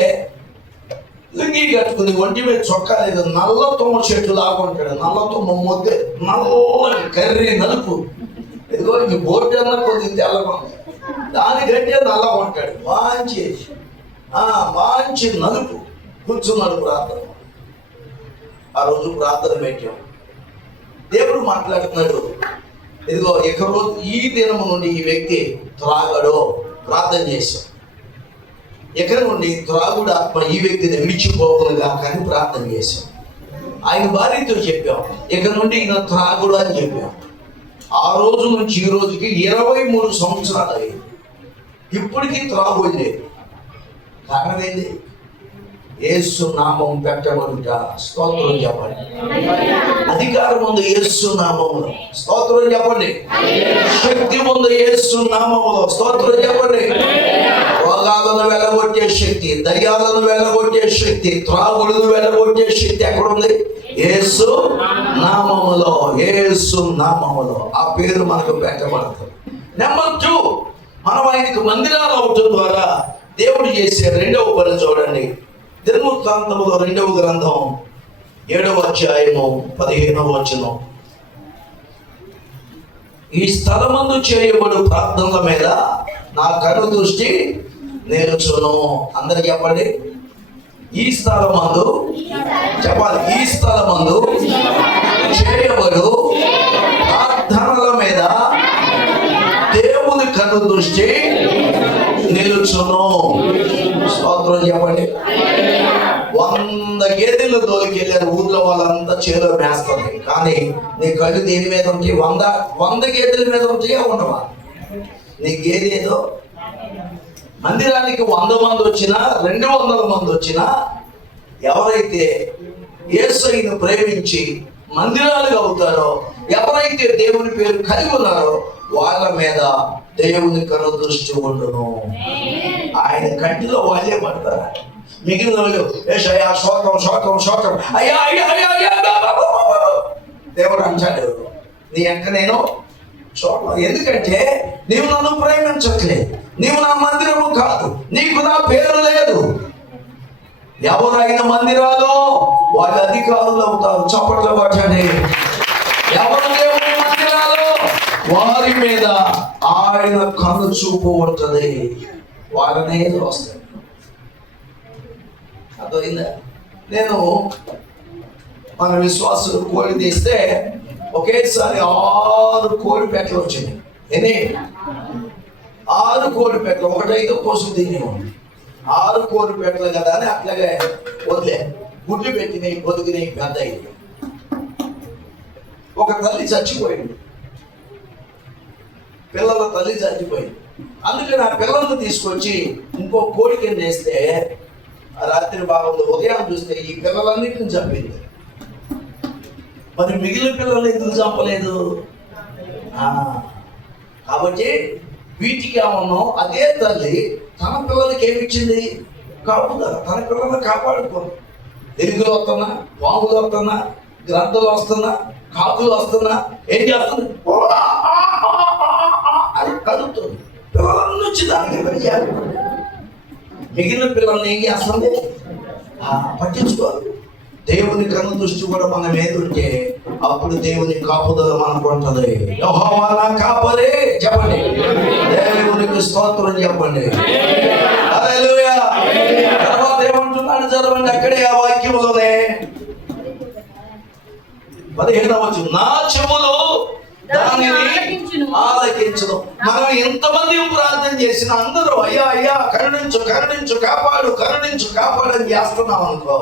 లుంగి కట్టుకుని ఒంటి మీద చొక్కా లేదు, నల్ల తుమ్మ చెట్టు లాగుంటాడు. నల్ల తుమ్మ మొద్దే, నల్ల కర్రీ నలుపు. ఇదిగో ఈ బోర్డు అన్న కొద్దిగా తెల్లగా ఉంది, దానికంటే నల్లగా ఉంటాడు. మంచి నలుపు. కూర్చున్నాడు ప్రార్థన. ఆ రోజు ప్రార్థన పెట్టాం. దేవుడు మాట్లాడుతున్నాడు, ఇదిగో ఇక రోజు ఈ దినము నుండి ఈ వ్యక్తి త్రాగడో. ప్రార్థన చేశాం. ఎక్కడ నుండి త్రాగుడు ఆత్మ ఈ వ్యక్తిని విడిచిపోకుండా కానీ ప్రార్థన చేశాం. ఆయన భార్యతో చెప్పాం, ఇక నుండి ఈయన త్రాగుడు అని చెప్పాం. ఆ రోజు నుంచి ఈ రోజుకి 23 సంవత్సరాలు అయింది. ఇప్పటికీ త్రాగుడు లేదు. కారణం ఏంటి? యేసు నామం పెట్టబడుట. స్తోత్రం చెప్పండి. అధికారం ఉంది యేసు నామములో. స్తోత్రం చెప్పండి. శక్తి ఉంది యేసు నామములో. స్తోత్రం చెప్పండి. రోగాలను వెలగొట్టే శక్తి, దయ్యాలను వెలగొట్టే శక్తి, త్రాగుడును వెలగొట్టే శక్తి ఎక్కడుంది? యేసు నామములో. యేసు నామములో ఆ పేరు మనకు పెట్టబడుతుంది. నెంబర్ 2, మనం ఆయనకు మందిరాలు అవటం ద్వారా దేవుడు చేసే 2వ పని చూడండి. దినవృత్తాంతములో 2వ గ్రంథం 7వ అధ్యాయము 15వ వచనం. ఈ స్థలమందు చేయబడు ప్రార్థనల మీద నా కను దృష్టి నిలుచును. అందరు చెప్పండి. ఈ స్థలమందు చెప్పాలి. ఈ స్థలమందు చేయబడు ప్రార్థనల మీద దేవుని కను దృష్టి నిలుచును. స్తోత్రం చెప్పండి. 100 గేదెలు తోలికెళ్ళారు. ఊర్లో వాళ్ళంతా చేలో మేస్తుంది. కానీ నీ కళ్ళు దేని మీద ఉంటాయి? 100 గేదెల మీద ఉంటాయా ఉండవా? నీ గేదె ఏదో మందిరానికి 100 మంది వచ్చినా 200 మంది వచ్చినా ఎవరైతే యేసుని ప్రేమించి మందిరాలుగా అవుతారో, ఎవరైతే దేవుని పేరు కలిగి ఉన్నారో వాళ్ళ మీద దేవుని కను దృష్టి ఉండును. ఆయన కంటిలో వాళ్ళే పడతారు. మిగిలిన వాళ్ళు ఏషయ్యా శోకం అయ్యా దేవుడు అంటాడు, నీ అంక నేను చూడలేదు. ఎందుకంటే నీవు నన్ను ప్రేమించట్లేదు, నీవు నా మందిరము కాదు, నీకు నా పేరు లేదు. ఎవరైనా మందిరాలో వాళ్ళ అధికారులు అవుతారు. చప్పట్లు పట్టండి. ఎవరు దేవుని మందిరాలో వారి మీద ఆయన కను చూపు ఉంటుంది. వాళ్ళనే వస్తాయి. అర్థమైందా? నేను మన విశ్వాసులు కోడి తీస్తే ఒకేసారి 6 కోడి పెట్టలు వచ్చినాయి. ఎన్ని? 6 కోడి పెట్టలు. ఒకటైతే కోసం తినేవాడు. 6 కోడి పెట్టలు కదా అని అట్లాగే వదిలే. గుడ్లు పెట్టినాయి, బతికినాయి, పెద్ద అయింది. ఒక తల్లి చచ్చిపోయింది. పిల్లల తల్లి చచ్చిపోయింది. అందుకని ఆ పిల్లలను తీసుకొచ్చి ఇంకో కోడి కింద వేస్తే రాత్రి బాగుంది. ఉదయం చూస్తే ఈ పిల్లలన్నింటిని చంపింది. మరి మిగిలిన పిల్లలు ఎందుకు చంపలేదు? కాబట్టి వీటికి ఏమన్నా అదే తల్లి తన పిల్లలకి ఏమిచ్చింది? కాపుదల. తన పిల్లల్ని కాపాడుకోండి. ఎలుగులు వస్తున్నా, పాములు వస్తున్నా, గ్రంథులు వస్తున్నా, కాకులు వస్తున్నా, ఏం చేస్తుంది? అది కదులుతుంది. పిల్లలన్నీ వచ్చి దానికి మిగిలిన పిల్లల్ని ఏం చేస్తుంది? పట్టించుకోవాలి. దేవుని కన్ను దృష్టి కూడా మన మీద ఉంటే అప్పుడు దేవుని కాపుదల మనకు ఉంటుంది. యెహోవా నా కాపరే చెప్పండి. దేవునికి స్తోత్రం చెప్పండి. హల్లెలూయా. తర్వాత ఏమంటున్నాడు చదవండి. అక్కడే ఆ వాక్యములోనే 15వ వచనం, నా చెవులు దానిని ఆలకించదు. మనం ఎంతమంది ప్రార్థన చేసినా అందరూ అయ్యా అయ్యా కరుణించు కాపాడు అని చేస్తున్నాం అనుకో,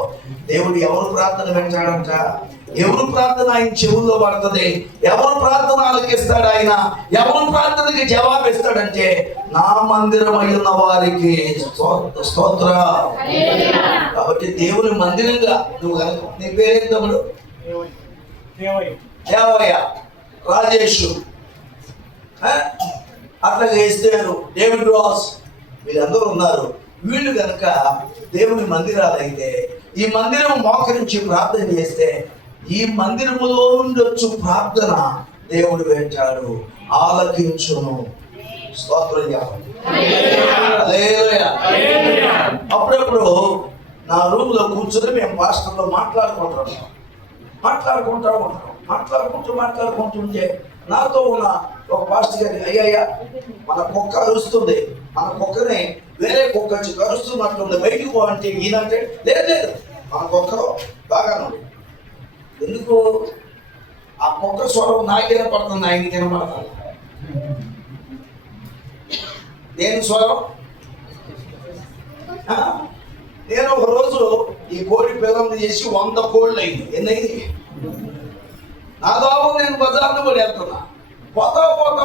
దేవుడు ఎవరు ప్రార్థన వింటాడంట? ఎవరు ప్రార్థన ఆయన చెవుల్లో పడుతుంది? ఎవరు ప్రార్థన ఆలకిస్తాడు? ఆయన ఎవరు ప్రార్థనకి జవాబు ఇస్తాడంటే నా మందిరం అయిన వారికి స్తోత్ర. కాబట్టి దేవుని మందిరంగా నువ్వు నీ పేరేంటప్పుడు దేవయ్య, రాజేష్, అట్లాగే ఎస్తేరు, డేవిడ్ రాస్, వీళ్ళందరూ ఉన్నారు. వీళ్ళు కనుక దేవుని మందిరాలు అయితే ఈ మందిరం మోకరించి ప్రార్థన చేస్తే ఈ మందిరములో నుండి వచ్చు ప్రార్థన దేవుడు వింటాడు, ఆలకించును. స్తోత్రం చెప్పండి. హల్లెలూయా. అప్పుడప్పుడు నా రూమ్ లో కూర్చొని మేము పాస్టర్లో మాట్లాడుకుంటుంటే నాతో ఉన్న ఒక పాస్టర్ గారి, అయ్యా మన కుక్క అరుస్తుంది, మన కుక్కని వేరే కుక్క వచ్చి కరుస్తున్నట్టుంది, బయటికి పోవంటే ఈయనంటే లేదు మన కుక్క బాగానే ఉంది. ఎందుకు ఆ కుక్క స్వరం నాకు వినపడుతుంది, ఆయనకి వినపడుతుంది. దేని స్వరం? నేను ఒక రోజు ఈ కోడి పిల్లల్ని చేసి 100 కోళ్ళు అయింది. ఎన్నైంది? నా దాబు నేను బజార్ను పడి వెళ్తున్నా, పోతా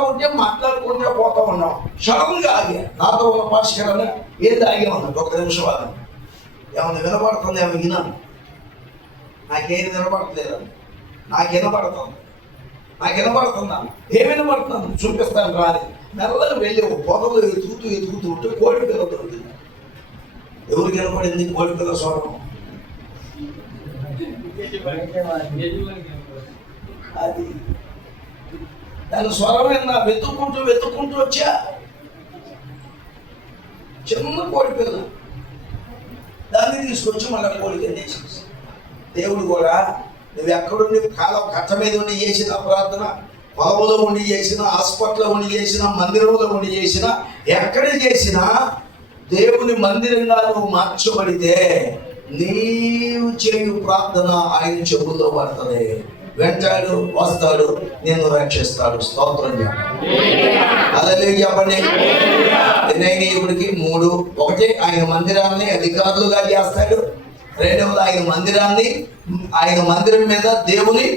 ఉంటే మాట్లాడుకుంటే పోతా ఉన్నాం. సడన్గా ఆగా, నాతో ఉన్న పాస్కరని ఏది ఆగే ఉన్నట్టు 1 నిమిషం ఆగా. ఏమన్నా వినపడుతుంది? ఏమో విన్నాను, నాకేది వినపడట్లేదు. నాకు వినపడుతుందా? ఏం వినపడుతున్నాను చూపిస్తాను రాని. మెల్లగా వెళ్ళి పొదలు ఎదుగుతూ ఉంటే కోడి పిల్ల దొరికింది. ఎవరికి వినపడింది? కోడి పిల్ల స్వరం. అది దాని స్వరం విన్నా, వెతుక్కుంటూ వచ్చా. చిన్న కోడి పిల్ల, దాన్ని తీసుకొచ్చి మళ్ళీ కోడికి చేసేసి. దేవుడు కూడా నువ్వు ఎక్కడుండి కాలం కట్ట మీద ఉండి చేసిన ప్రార్థన, పొలంలో ఉండి చేసిన, హాస్పిటల్లో ఉండి చేసిన, మందిరంలో ఉండి చేసిన, ఎక్కడ చేసినా దేవుని మందిరంగా నువ్వు మార్చబడితే నీవు చేయు ప్రార్థన ఆయన చెవుల్లో పడుతుంది, వెంటాడు, వస్తాడు, నేను రక్షిస్తాడు. స్తోత్రం చెప్పండి. హల్లెలూయా చెప్పండి. ఎన్నైనా ఇప్పటికి 3. 1 ఆయన మందిరాన్ని అధికారులుగా చేస్తాడు. 2వది ఆయన మందిరం మీద దేవుని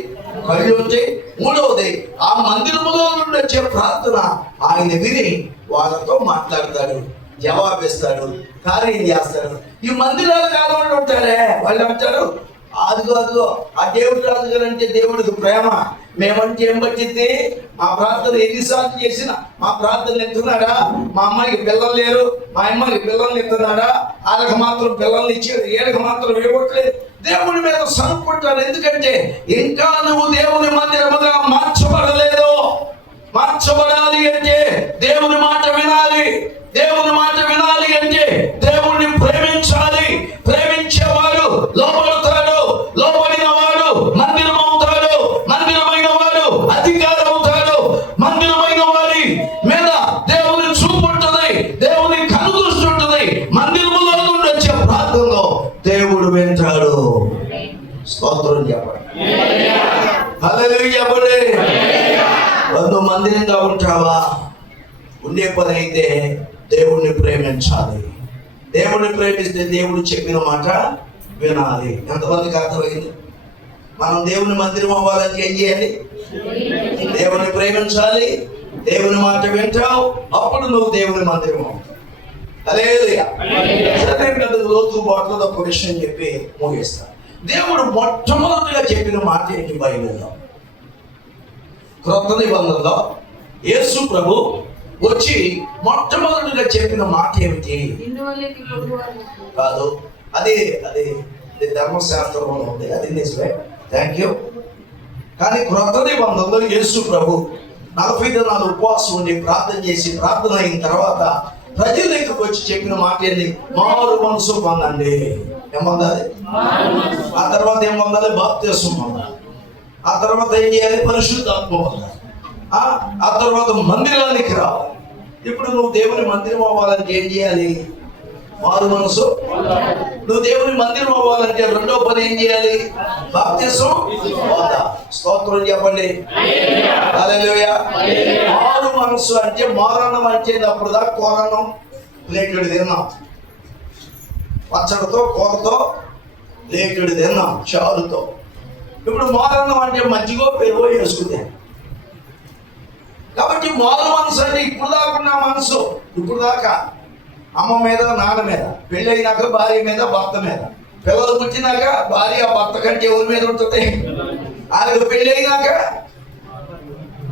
కళ్ళు ఉంటాయి. 3వది ఆ మందిరములో నుండి వచ్చే ప్రార్థన ఆయన విని వాళ్ళతో మాట్లాడతాడు, జవాబిస్తాడు, కార్యం చేస్తాడు. ఈ మందిరాలు కానివాళ్ళు ఉంటారే, వాళ్ళు అంటారు అదిగో ఆ దేవుడు రాజు గారు అంటే దేవుడికి ప్రేమ, మేమంటే ఏం పట్టింది? మా ప్రార్థన ఎన్నిసార్లు చేసినా మా ప్రార్థన ఎత్తున్నాడా? మా అమ్మాయికి పిల్లలు లేరు, మా అమ్మాయికి పిల్లల్ని ఎత్తున్నాడా? వాళ్ళకి మాత్రం పిల్లల్ని ఇచ్చారు, ఏళ్ళకి మాత్రం ఇవ్వట్లేదు. దేవుడి మీద సనుక్కుంటారు. ఎందుకంటే ఇంకా నువ్వు దేవుని మందిరముగా మార్చబడలేదు. మార్చబడాలి అంటే దేవుని మాట వినాలి. దేవుని మాట వినాలి అంటే దేవుణ్ణి ప్రేమించాలి. ప్రేమించేవాడు లోపడతాడు, లోపడిన వాడు మందిరం అవుతాడు, మందిరమైన వాడు అధికారం అవుతాడు. మందిరమైన వాడి మీద దేవుని చూపు ఉంటుంది, దేవుని కనుదృష్టి ఉంటుంది. మందిరములో నుండి వచ్చే ప్రార్థనలో దేవుడు వింటాడు. స్తోత్రం చెప్పండి. హల్లెలూయా చెప్పండి. నువ్వు మందిరంగా ఉంటావా? ఉండే పని అయితే దేవుణ్ణి ప్రేమించాలి. దేవుణ్ణి ప్రేమిస్తే దేవుడు చెప్పిన మాట వినాలి. ఎంతమందికి అర్థమైంది? మనం దేవుని మందిరం అవ్వాలని ఏం చేయాలి? దేవుని ప్రేమించాలి, దేవుని మాట వింటావు, అప్పుడు నువ్వు దేవుని మందిరం అవుతావు. హల్లెలూయా. లోతు బాటలో ఒక విషయం చెప్పి ముగిస్తా. దేవుడు మొట్టమొదటిగా చెప్పిన మాట ఏంటి బైబిల్లో? క్రొత్త నిబంధనలో యేసు ప్రభు వచ్చి మొట్టమొదటిగా చెప్పిన మాట ఏమిటి? కాదు, అది ధర్మశాస్త్రంలో ఉంది, అది నిజమే, థ్యాంక్ యూ. కానీ క్రొత్త నిబంధనలో యేసు ప్రభు 40 దినాలు ఉపవాసం ఉండి ప్రార్థన చేసి, ప్రార్థన అయిన తర్వాత ప్రజల దగ్గరకు వచ్చి చెప్పిన మాట ఏంటి? మారు మనసు పొందండి. ఏం పొందాలి? ఆ తర్వాత ఏం పొందాలి? బాప్తిస్మం పొందాలి. ఆ తర్వాత ఏం చేయాలి? పరిశుద్ధాత్మ పొందాలి. ఆ తర్వాత మందిరానికి రావాలి. ఇప్పుడు నువ్వు దేవుని మందిరం అవ్వాలంటే ఏం చేయాలి? మారు మనసు. నువ్వు దేవుని మందిరం అవ్వాలంటే 2వ పని ఏం చేయాలి? బాప్తిస్మం పొందాలి. స్తోత్రం చెప్పండి. హల్లెలూయా. మారు మనసు అంటే, మారణం అంటే అప్పుడు దాకా కూరన్నం ప్లేటుడు తిన్నాం, పచ్చడితో కూరతో ప్లేటుడు తిన్నాం, చారుతో. ఇప్పుడు మారణం అంటే మజ్జిగో పెరుగో వేసుకుందే. కాబట్టి మారు మనసు అంటే ఇప్పుడు దాకా ఉన్న మనసు, ఇప్పుడు దాకా అమ్మ మీద, నాన్న మీద, పెళ్ళి అయినాక భార్య మీద, భర్త మీద, పిల్లలు పుట్టినాక భార్య భర్త కంటే ఎవరి మీద ఉంటుంది? ఆయనకు పెళ్ళి అయినాక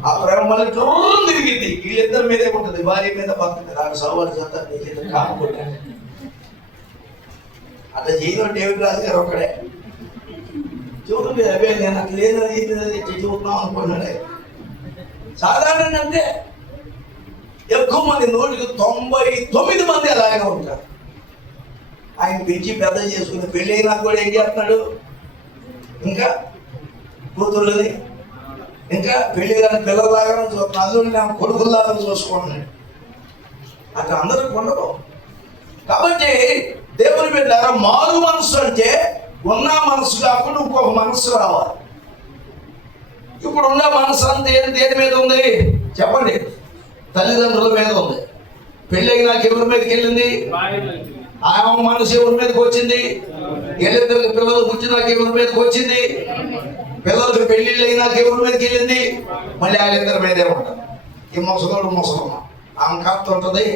ఆ ప్రేమ మళ్ళీ దూరం తిరిగింది. వీళ్ళిద్దరి మీదే ఉంటుంది, భార్య మీద భర్త మీద. ఆయన సవాలు చేస్తారు కాపుకుంటాడు. అట్లా చేయడం డేవిడ్ రాజు గారు ఒక్కడే చూడండి. అవే నేను అట్లా లేదని చూస్తున్నాం అనుకున్నాడే. సాధారణంగా అంటే ఎక్కువ మంది 99 మంది అలాగే ఉంటారు. ఆయన పెంచి పెద్ద చేసుకుని పెళ్ళి అయినా కూడా ఏం చేస్తున్నాడు, ఇంకా కూతుర్లని ఇంకా పెళ్లి కానీ పిల్లలాగా చూస్తున్నాడు, అల్లుడిని కొడుకుల్లాగా చూసుకుంటున్నాడు. అట్లా అందరికి ఉండదు. కాబట్టి దేవుని బిడ్డలారా, మారు మనసు అంటే ఉన్న మనసు కాకుండా ఇంకొక మనసు రావాలి. ఇప్పుడు ఉన్న మనసు అంతా దేని మీద ఉంది చెప్పండి? తల్లిదండ్రుల మీద ఉంది. పెళ్ళి నాకు ఎవరి మీదకి వెళ్ళింది? ఆ మనసు ఎవరి మీదకి వచ్చింది? వీళ్ళిద్దరికి పిల్లలు పుట్టినాక ఎవరి మీదకి వచ్చింది? పిల్లలకు పెళ్ళిళ్ళు అయినాక ఎవరి మీదకి వెళ్ళింది? మళ్ళీ వాళ్ళిద్దరి మీదే ఉంటారు. ఈ ముసలమ్మ ఆమె కాస్తుంటది,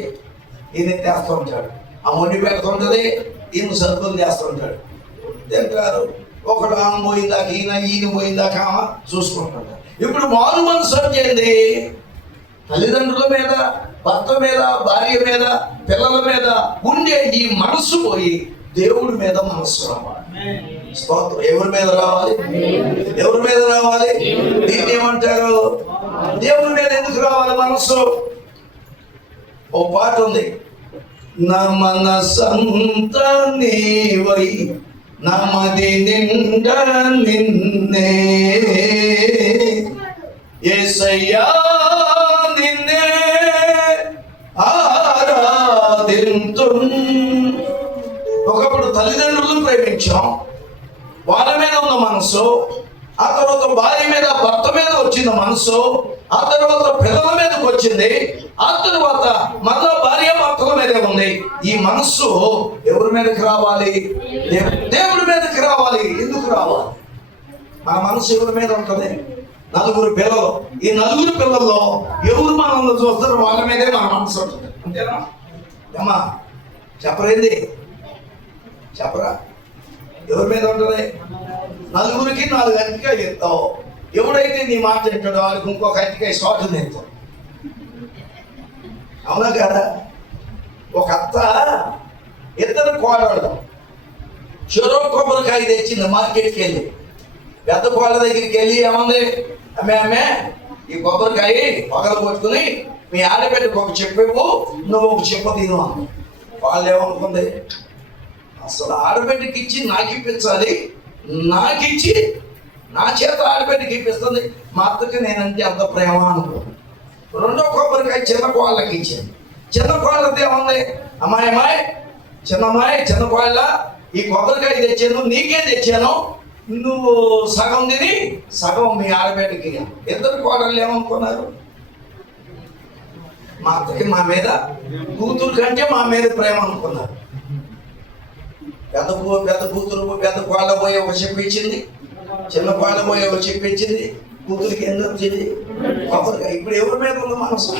ఈయన తెస్తూ ఉంటాడు. ఆ మొండి పెడుతుంటది, ఈయన సరుకులు చేస్తుంటాడు. తింటారు. ఒకడు ఆమె పోయిందాక ఈయన పోయిందాక ఆమె చూసుకుంటుంటాడు. ఇప్పుడు మారు మనసు వచ్చేది తల్లిదండ్రుల మీద, భర్త మీద, భార్య మీద, పిల్లల మీద ఉండే ఈ మనస్సు పోయి దేవుడి మీద మనస్సు రావాలి. స్తోత్రం. ఎవరి మీద రావాలి? ఎవరి మీద రావాలి? దీన్ని ఏమంటారు? దేవుడి మీద ఎందుకు రావాలి మనస్సు? ఓ పాట ఉంది, నా మనసంత నీవై నమది నిండా నిన్నే యేసయ్యా నిన్నే ఆరాధింతున్. ఒకప్పుడు తల్లిదండ్రులను ప్రేమించాం, వాళ్ళ మీద ఉన్న మనసు. ఆ తర్వాత భార్య మీద, భర్త మీద వచ్చిన మనసు. ఆ తర్వాత పిల్లల మీదకి వచ్చింది. ఆ తర్వాత మళ్ళా భార్య భర్తల మీదే ఉంది. ఈ మనస్సు ఎవరి మీదకి రావాలి? దేవుడి మీదకి రావాలి. ఎందుకు రావాలి? మన మనసు ఎవరి మీద ఉంటుంది? నలుగురు పిల్లలు. ఈ నలుగురు పిల్లల్లో ఎవరు మనల్ని చూస్తారో వాళ్ళ మీదే మన మనసు ఉంటుంది. అంతేనా? అమ్మా చెప్పరేంది? చెప్పరా? ఎవరి మీద ఉంటుంది? నలుగురికి 4 అరటికాయలు ఇస్తావు. ఎవడైతే నీ మాట తింటాడో వాళ్ళకి ఇంకొక అరటికాయ షార్ట్ తింటావు. అవునా కదా? ఒక అత్త ఇద్దరు కోడళ్ళు చెరో కొబ్బరికాయ తెచ్చింది మార్కెట్కి వెళ్ళి. పెద్ద కోళ్ళ దగ్గరికి వెళ్ళి ఏమంది, అమ్మే ఈ కొబ్బరికాయ పగల కొట్టుకుని మీ ఆడబిడ్డకు ఒక చెప్పేవు, నువ్వు ఒక చెప్ప తిను అన్న. వాళ్ళు ఏమనుకుంది, అసలు ఆడబిడ్డకి ఇచ్చి నాకు ఇప్పించాలి, నాకిచ్చి నా చేత ఆడబిడ్డకి ఇప్పిస్తుంది. మా అత్తకి నేనంటే అంత ప్రేమ అనుకో. రెండో కొబ్బరికాయ చిన్న కోళ్ళకి ఇచ్చింది. చిన్న కోళ్ళది ఏముంది, అమ్మాయి చిన్న కోళ్ళ ఈ కొబ్బరికాయ తెచ్చాను, నీకే తెచ్చాను, నువ్వు సగం తిని సగం మీ ఆడబిడ్డకి. ఇద్దరు కోడళ్ళు ఏమనుకున్నారు, మా అత్తకి మా మీద, కూతురు కంటే మా మీద ప్రేమ అనుకున్నారు. పెద్ద కూతురు పెద్ద కోళ్ళ పోయి ఒక చెప్పించింది, చిన్న కోళ్ళ పోయి ఒక చెప్పించింది, కూతురికి ఎందుకు వచ్చింది కొబ్బరికాయ. ఇప్పుడు ఎవరి మీద ఉంది మనసు?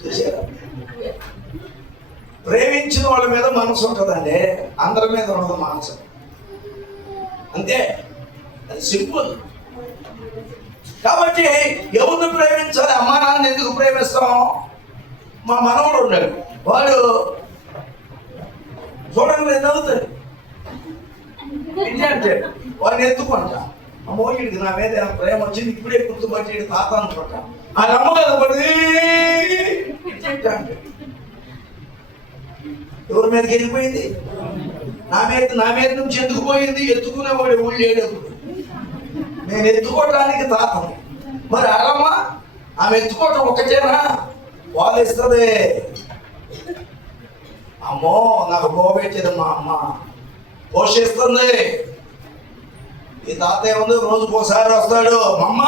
చూసారా? ప్రేమించిన వాళ్ళ మీద మనసు ఉంటుందండి, అందరి మీద ఉండదు మనసు. అంతే, అది సింపుల్. కాబట్టి ఎవరిని ప్రేమించాలి? అమ్మా నాన్న ఎందుకు ప్రేమిస్తాం? మా మనవడు ఉన్నాడు, వాడు చూడండి నేను అవుతాడు అంటే వాడిని ఎత్తుకుంటా, అమ్మో వీడికి నా మీద ప్రేమ వచ్చింది, ఇప్పుడే గుర్తుపట్టి తాత అనుకుంటా. ఆ అమ్మ కదా పడి అంటే ఎవరి మీదకి వెళ్ళిపోయింది? నా మీద నుంచి ఎందుకు పోయింది? ఎత్తుకునేవాడు ఊళ్ళు లేడప్పుడు. నేను ఎత్తుకోవడానికి తాతను. మరి ఆడమ్మ ఆమె ఎత్తుకోవటం ఒక్కటేనా? వాళ్ళు ఇస్తుంది. అమ్మో నాకు పోబెట్టేది మా అమ్మ, పోషిస్తుంది. ఈ తాత ఏముంది, రోజుకోసారి వస్తాడు. మా అమ్మ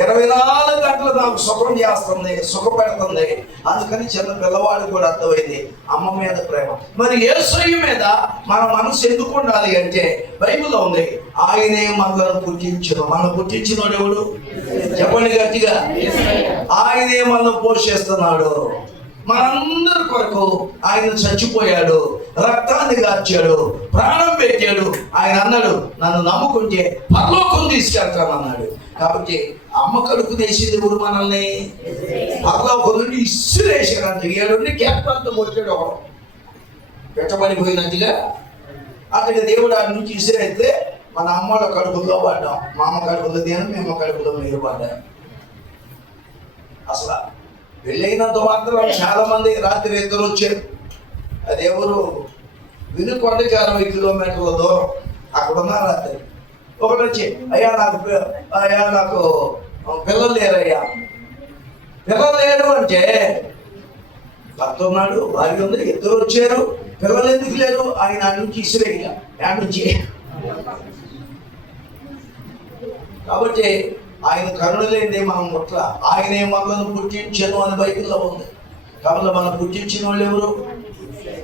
24 గంటలు నాకు సుఖం చేస్తుంది, సుఖపెడుతుంది. అందుకని చిన్న పిల్లవాడు కూడా అర్థమైంది అమ్మ మీద ప్రేమ. మరి యేసయ్య మీద మన మనసు ఎందుకు ఉండాలి అంటే బైబిల్లో ఉంది, ఆయనే మనల్ని పుట్టించును. మనం పుట్టించినోడు ఎవడు? చెప్పండి గట్టిగా. ఆయనే మనల్ని పోషిస్తున్నాడు. మనందరి కొరకు ఆయన చచ్చిపోయాడు, రక్తాన్ని గార్చాడు, ప్రాణం పెట్టాడు. ఆయన అన్నాడు, నన్ను నమ్ముకుంటే పరలోకం తీసుకెళ్తాను అన్నాడు. కాబట్టి అమ్మ కడుపు తీసింది ఎవరు? మనల్ని పరలోకం నుండి ఇసురేసాడంటే 7 క్యాప్టన్తో కొట్టాడు ఒకడు పెట్టబడిపోయినట్టుగా. అతడి దేవుడు ఆడి నుంచి ఇసురైతే మన అమ్మల కడుపులో పడ్డాం. మా అమ్మ కడుపులో దేని, మేము కడుపులో మీరు పడ్డాం. అసలు పెళ్ళైనంత మాత్రం చాలా మంది రాత్రి ఇద్దరు వచ్చారు. అది ఎవరు? వినుకొండకి 60 కిలోమీటర్ల దూరం అక్కడ ఉన్న రాత్రి ఒకటి వచ్చి, అయ్యా నాకు పిల్లలు లేరయ్యా. పిల్లలు లేరు అంటే భర్త ఉన్నాడు, భార్య ఉంది, ఇద్దరు వచ్చారు, పిల్లలు ఎందుకు లేరు? ఆయన ఆ నుంచి ఇసురేగా ఆ నుంచి. కాబట్టి ఆయన కరుణ లేనిదే మనం ముట్ల. ఆయనే మనల్ని పుట్టించను అని బైబిల్లో ఉంది. కాబట్టి మనం పుట్టించిన వాళ్ళు ఎవరు?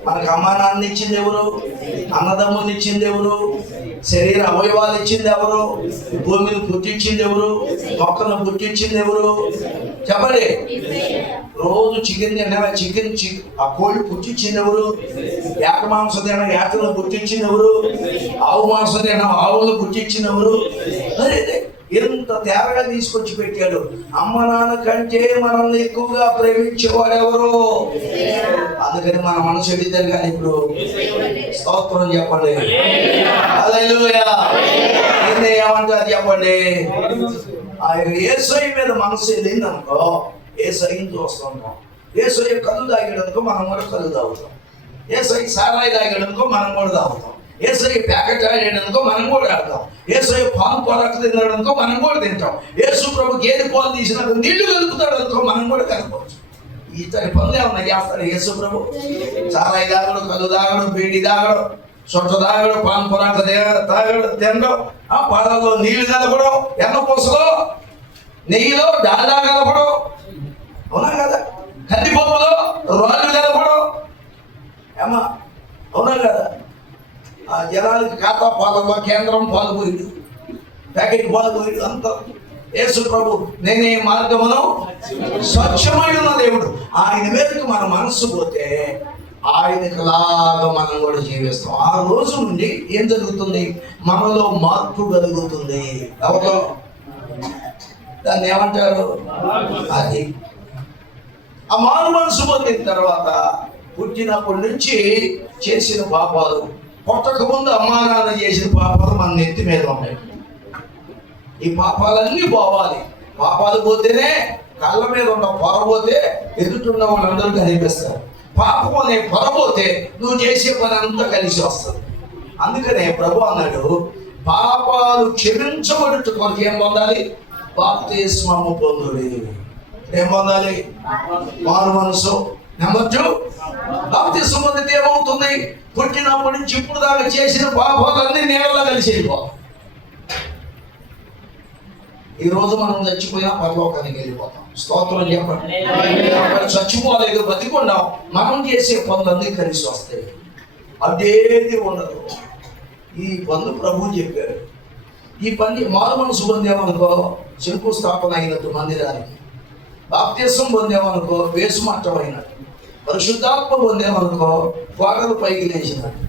మనకు అమ్మా నాన్న ఇచ్చింది ఎవరు? అన్నదమ్ములు ఇచ్చింది ఎవరు? శరీర అవయవాలు ఇచ్చింది ఎవరు? భూమిని పుట్టించింది ఎవరు? మొక్కలను పుట్టించింది ఎవరు? చెప్పండి. రోజు చికెన్ తిన్నా చికెన్ ఆ కోడి పుట్టించింది ఎవరు? ఏక మాంసం తిన ఏకలను పుట్టించింది ఎవరు? ఆవు మాంసం తిన ఆవులను పుట్టించింది ఎవరు? అదే ఎంత తేరగా తీసుకొచ్చి పెట్టాడు. అమ్మ నాన్న కంటే మనల్ని ఎక్కువగా ప్రేమించేవాడు ఎవరు? అందుకని మన మనసు ఎడితారు. కానీ ఇప్పుడు స్తోత్రం చెప్పండి, హల్లెలూయా. ఏమంటారు చెప్పండి? ఆయన యేసయ్య మీద మనసు వెళ్ళిందనుకో, యేసయ్యని చూస్తుంటాం. యేసయ్య కళ్ళు తాగాడనుకో మనం కూడా కళ్ళు తాగుతాం. యేసయ్య సారాయి తాగాడనుకో మనం కూడా తాగుతాం. యేసయ్య ప్యాకెట్ ఆడాడనుకో మనం కూడా ఆడతాం. యేసయ్య పాలు పొరకు తిన్నాడనుకో మనం కూడా తింటాం. యేసు ప్రభు గేదె పాలు తీసినప్పుడు నీళ్లు కలుపుతాడు అనుకో మనం కూడా కలపవచ్చు. ఇతని పనులు ఏమన్నా చేస్తాడు యేసు ప్రభు? సారాయి తాగడు, కళ్ళు తాగడు, బీడి తాగడు, సొట్ట తాగడు, పాలు పొరకు తాగడు, తినడం, ఆ పాలలో నీళ్లు కలపడం, ఎన్న పూసలో నెయ్యిలో డాల్డా కలపడం, అవునా కదా? కందిపప్పులో రాళ్ళు కలపడం, ఏమా అవునా కదా? ఆ జనాలకి ఖాతా పాలలో కేంద్రం పాలు పోయింది, ప్యాకెట్ పాలు పోయింది అంతా. యేసు ప్రభు నేనే మార్గమును స్వచ్ఛమైన దేవుడు. ఆయన మీదకి మన మనస్సు పోతే ఆయనకు లాగా మనం కూడా జీవిస్తాం. ఆ రోజు నుండి ఏం జరుగుతుంది? మనలో మార్పు కలుగుతుంది. ఎవరో దాన్ని ఏమంటారు? అది ఆ మారు మనసు పొందిన తర్వాత పుట్టినప్పటి నుంచి చేసిన పాపాలు, పుట్టక ముందు అమ్మా నాన్న చేసిన పాపాలు మన నెత్తి మీద ఉన్నాయి. ఈ పాపాలన్నీ పోవాలి. పాపాలు పోతేనే కళ్ళ మీద ఉన్న పొర పోతే ఎదుటిన్న వాళ్ళందరూ కనిపిస్తారు. పాపం అనే పొర పోతే నువ్వు చేసే పని అంతా కలిసి వస్తుంది. అందుకనే ప్రభు అన్నాడు, పాపాలు క్షమించబడుట కొరకు ఏం పొందాలి? బాప్తిస్మము పొందుడి. ఏం పొందాలి? మారు మనసు. నెంబర్ 2, బాప్తిస్మం పొందితే ఏమవుతుంది? పుట్టినప్పటి నుంచి ఇప్పుడు దాకా చేసిన పాపాలన్నీ నీళ్ళలో కలిసి వెళ్ళిపోవాలి. ఈ రోజు మనం చచ్చిపోయినా పరలోకానికి వెళ్ళిపోతాం. స్తోత్రం చెప్పండి. చచ్చిపోలేదు, బతికున్నాం, మనం చేసే పనులన్నీ కలిసి వస్తాయి. అదేది ఉండదు. ఈ పనులు ప్రభువు చెప్పారు. ఈ పని మారు మనసు పొందేమనుకో శంకుస్థాపన అయినట్టు మందిరానికి, బాప్తిస్మం పొందేమనుకో వేసుమట్టం అయినట్టు, పరిశుద్ధాత్మ పొందేమనుకో గోడలు పైకి లేచినట్టు,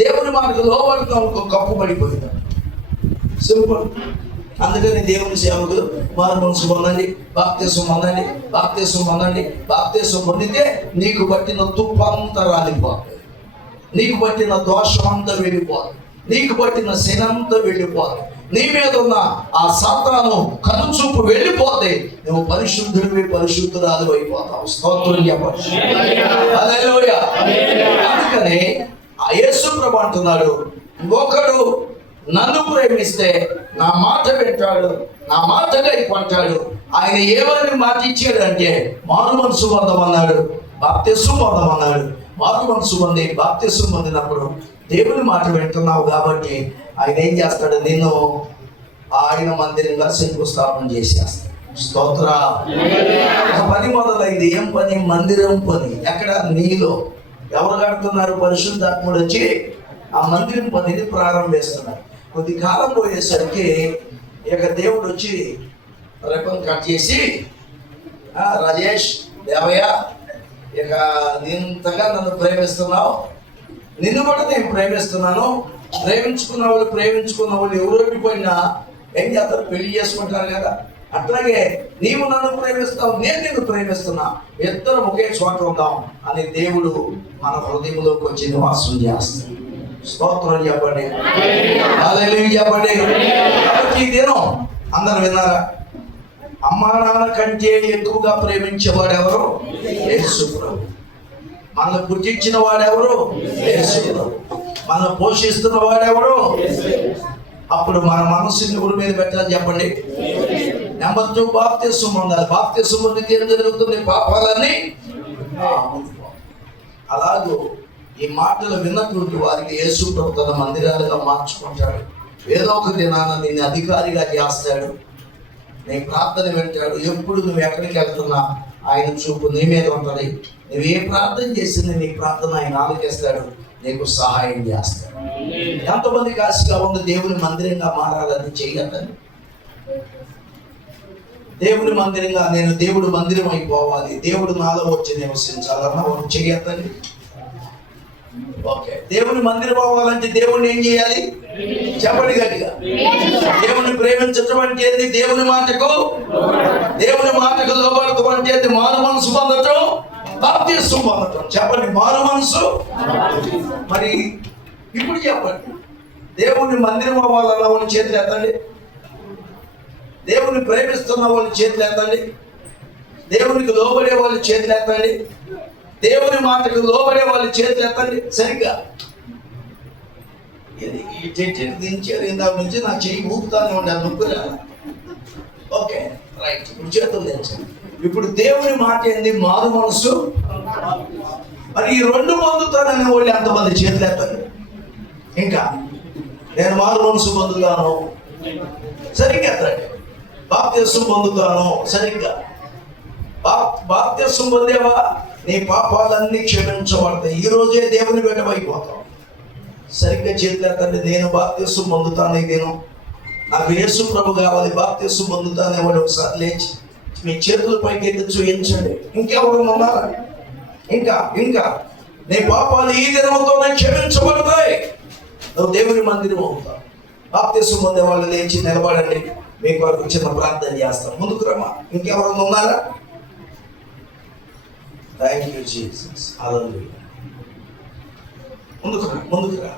దేవుని మనకు లోబడతాం అనుకో కప్పు పడిపోయినట్టు. సింపుల్. అందుకని దేవుని సేవకులు మారు మనసు పొందండి, బాప్తిస్మం పొందండి, బాప్తిస్మం పొందండి. బాప్తిస్మం పొందితే నీకు పట్టిన తుప్పంతా రాలిపోతుంది, నీకు పట్టిన దోషం అంతా వెళ్ళిపోదు, నీకు పట్టిన శనంతా వెళ్ళిపోదు, నీ మీద ఉన్న ఆ సాతాను కనుచూపు వెళ్ళిపోతే నువ్వు పరిశుద్ధుడివి, పరిశుద్ధురాలు అయిపోతావు. స్తోత్రం చెప్పండి. హల్లెలూయా. అందుకని ఆ యేసు ప్రభు అంటున్నాడు, ఒకడు నన్ను ప్రేమిస్తే నా మాట వింటాడు, నా మాట కైకొంటాడు. ఆయన ఏమని మాట ఇచ్చాడు అంటే మారు మనసు పొందమన్నాడు, బాప్తిస్మం పొందమన్నాడు. మారు మనసు పొంది బాప్తిస్మం పొందినప్పుడు దేవుని మాట వింటున్నావు కాబట్టి ఆయన ఏం చేస్తాడు? నిన్ను ఆయన మందిరంగా శంకుస్థాపన చేసేస్తాడు. స్తోత్ర. ఒక పని మొదలైంది. ఏం పని? మందిరం పని. ఎక్కడ? నీలో. ఎవరు కడుతున్నారు? పరిశుద్ధాత్ముడు వచ్చి ఆ మందిరం పనిని ప్రారంభిస్తున్నారు. కొద్ది కాలం పోయేసరికి ఇక దేవుడు వచ్చి రేపని కట్ చేసి, రాజేష్, దేవయ్య, ఇక ఇంతగా నన్ను ప్రేమిస్తున్నావు, నిన్ను కూడా నేను ప్రేమిస్తున్నాను. ప్రేమించుకున్న వాళ్ళు ఎవరు పోయినా ఏం చేస్తారు? పెళ్లి చేసుకుంటారు కదా. అట్లాగే నీవు నన్ను ప్రేమిస్తావు, నేను నిన్ను ప్రేమిస్తున్నా, ఇద్దరు ఒకే చోట ఉందాం అని దేవుడు మన హృదయంలోకి వచ్చి నివాసం చేస్తాడు. స్తోత్రం చెప్పండి, హల్లెలూయా చెప్పండి. కాబట్టి ఈ దినం అందరు విన్నారా? అమ్మా నాన్న కంటే ఎక్కువగా ప్రేమించేవాడు ఎవరు? యేసు ప్రభు. మనల్ని పుట్టించిన వాడెవరు? యేసు ప్రభు. మనల్ని పోషిస్తున్న వాడెవరు? అప్పుడు మన మనసుని ఎవరి మీద పెట్టాలి చెప్పండి? నెంబర్ 2, బాప్తిస్మం పొందాలి. బాప్తిస్మం పొందితే ఏం జరుగుతుంది? పాపాలన్నీ. అలాగూ ఈ మాటలు విన్నటువంటి వారికి యేసు ప్రభు తన మందిరాలుగా మార్చుకుంటాడు. ఏదో ఒక దినాన నిన్ను అధికారిగా చేస్తాడు, నీ ప్రార్థన వింటాడు. ఎప్పుడు నువ్వు ఎక్కడికి వెళ్తున్నా ఆయన చూపు నీ మీద ఉంటుంది. నువ్వు ఏ ప్రార్థన చేసింది నీ ప్రార్థన ఆయన ఆలకిస్తాడు, నీకు సహాయం చేస్తాడు. ఎంతమందికి ఆశగా ఉంది దేవుని మందిరంగా మారాలని? చెయ్యద్దని. దేవుని మందిరంగా నేను దేవుడు మందిరం అయిపోవాలి, దేవుడు నాలో వచ్చి నివసించాలన్నా మనం చెయ్యద్దని. ఓకే, దేవుని మందిరం అవ్వాలంటే దేవుడిని ఏం చేయాలి చెప్పండి గట్టిగా? దేవుని ప్రేమించటం అంటే ఏంది? దేవుని మాటకు లోబడటం అంటే ఏంది? మారు మనసు పొందటం, బాప్తిస్మం పొందటం. చెప్పండి, మారు మనసు. మరి ఇప్పుడు చెప్పండి, దేవుని మందిరం అవ్వాలన్న వాళ్ళ చేతులు ఎత్తండి, దేవుని ప్రేమిస్తున్న వాళ్ళ చేతులు ఎత్తండి, దేవునికి లోబడే వాళ్ళ చేతులు ఎత్తండి, దేవుని మాటకు లోబడే వాళ్ళ చేతులు ఎత్తండి. సరిగ్గా ఈ చెట్టుని దించారు ఇందాక నుంచి నా చెయ్యి ఊపుతానే ఉండాలి, నొప్పురా. ఓకే రైట్, ఇప్పుడు చేతులు దించండి. ఇప్పుడు దేవుని మాట ఏంది? మారు మనసు. మరి ఈ 2 పొందుతాననే వాళ్ళు ఎంతమంది చేతులు ఎత్తండి? ఇంకా నేను మారు మనసు పొందుతాను, సరిగ్గా ఎత్తండి. బాప్తిస్మం పొందుతాను, సరిగ్గా. బాప్తిస్మం పొందేవా? నీ పాపాలన్నీ క్షమించబడతాయి. ఈ రోజే దేవుని బిడ్డవైపోతావు. సరిగ్గా చేతులు ఎత్తండి. నేను బాప్తిస్మం పొందుతాను, ఈ దినం నాకు యేసు ప్రభు కావాలి, బాప్తిస్మం పొందుతానే వాడు ఒకసారి లేచి మీ చేతుల పైకి ఎత్తి చూపించండి. ఇంకెవరు ఉన్నారా? ఇంకా నీ పాపాలు ఈ దినంతోనే క్షమించబడతాయి, నువ్వు దేవుని మందిరం అవుతావు. బాప్తిస్మం పొందే వాళ్ళు లేచి నిలబడండి, మీ కొరకు చిన్న ప్రార్థన చేస్తాం. ముందుకు రమ్మా. ఇంకెవరు ఉన్నారా? థ్యాంక్ యూ జీసస్, హల్లెలూయా. ముందుకు రా.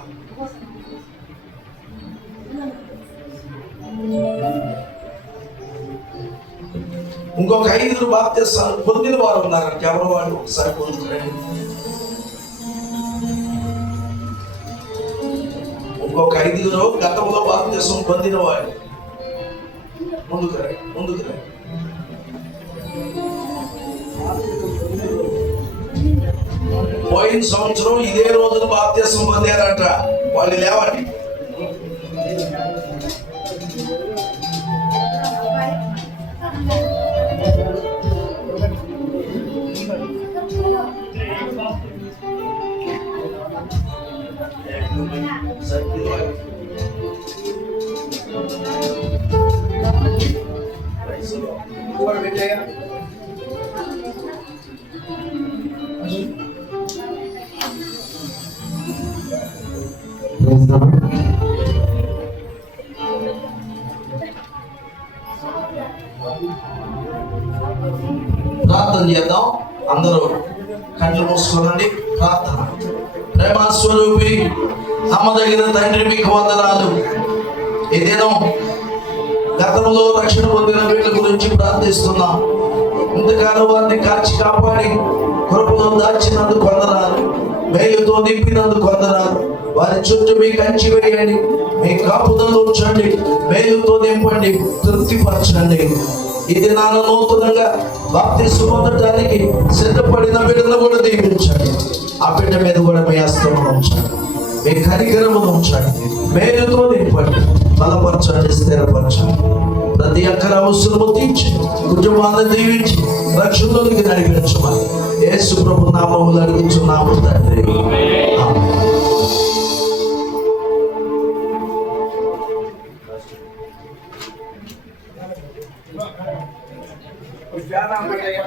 ఇంకొక 5 బాప్తిస్మాలు పొందిన వారు ఉన్నారంటే ఎవరు వాళ్ళు? ఒకసారి ముందుకు రండి. ఇంకొక 5 గతంలో బాప్తిస్మం పొందిన వాడు ముందుకు రండి. పోయిన సంవత్సరం ఇదే రోజున బాప్తిస్మం పొందారట వాళ్ళు, లేవండి. ప్రార్థన చేద్దాం. అందరూ కళ్ళు మూసుకోనండి. ప్రార్థన. ప్రేమ స్వరూపి నమ్మదగిన తండ్రి, మీకు వందనాలు. ఈ దినం గతంలో రక్షణ పొందిన వీళ్ళ గురించి ప్రార్థిస్తున్నాం. ఇంతకాలం వారిని కాచి కాపాడి కృపలో దాచినందుకు వందనాలు, మేలుతో నింపినందుకు వందనాలు. వారి చుట్టూ మీ కంచి వేయండి, మీ కాపుదలు ఉంచండి, మేలుతో నింపండి, తృప్తిపరచండి. ఈ దినాన నూతనంగా బాప్తిస్మం పొందడానికి సిద్ధపడిన బిడ్డను కూడా దీవించండి. ఆ బిడ్డ మీద కూడా మీ హస్తమును ఉంచండి, మీ కనికరమును ఉంచండి, మేలుతో నింపండి, బలపరచండి, స్థిరపరచండి. ప్రతి ఒక్కరి అవసరము తీర్చి కుటుంబాన్ని దీవించి రక్షణలోనికి నడిపించమని యేసు ప్రభు నామములో అడుగుచున్నాము తండ్రి.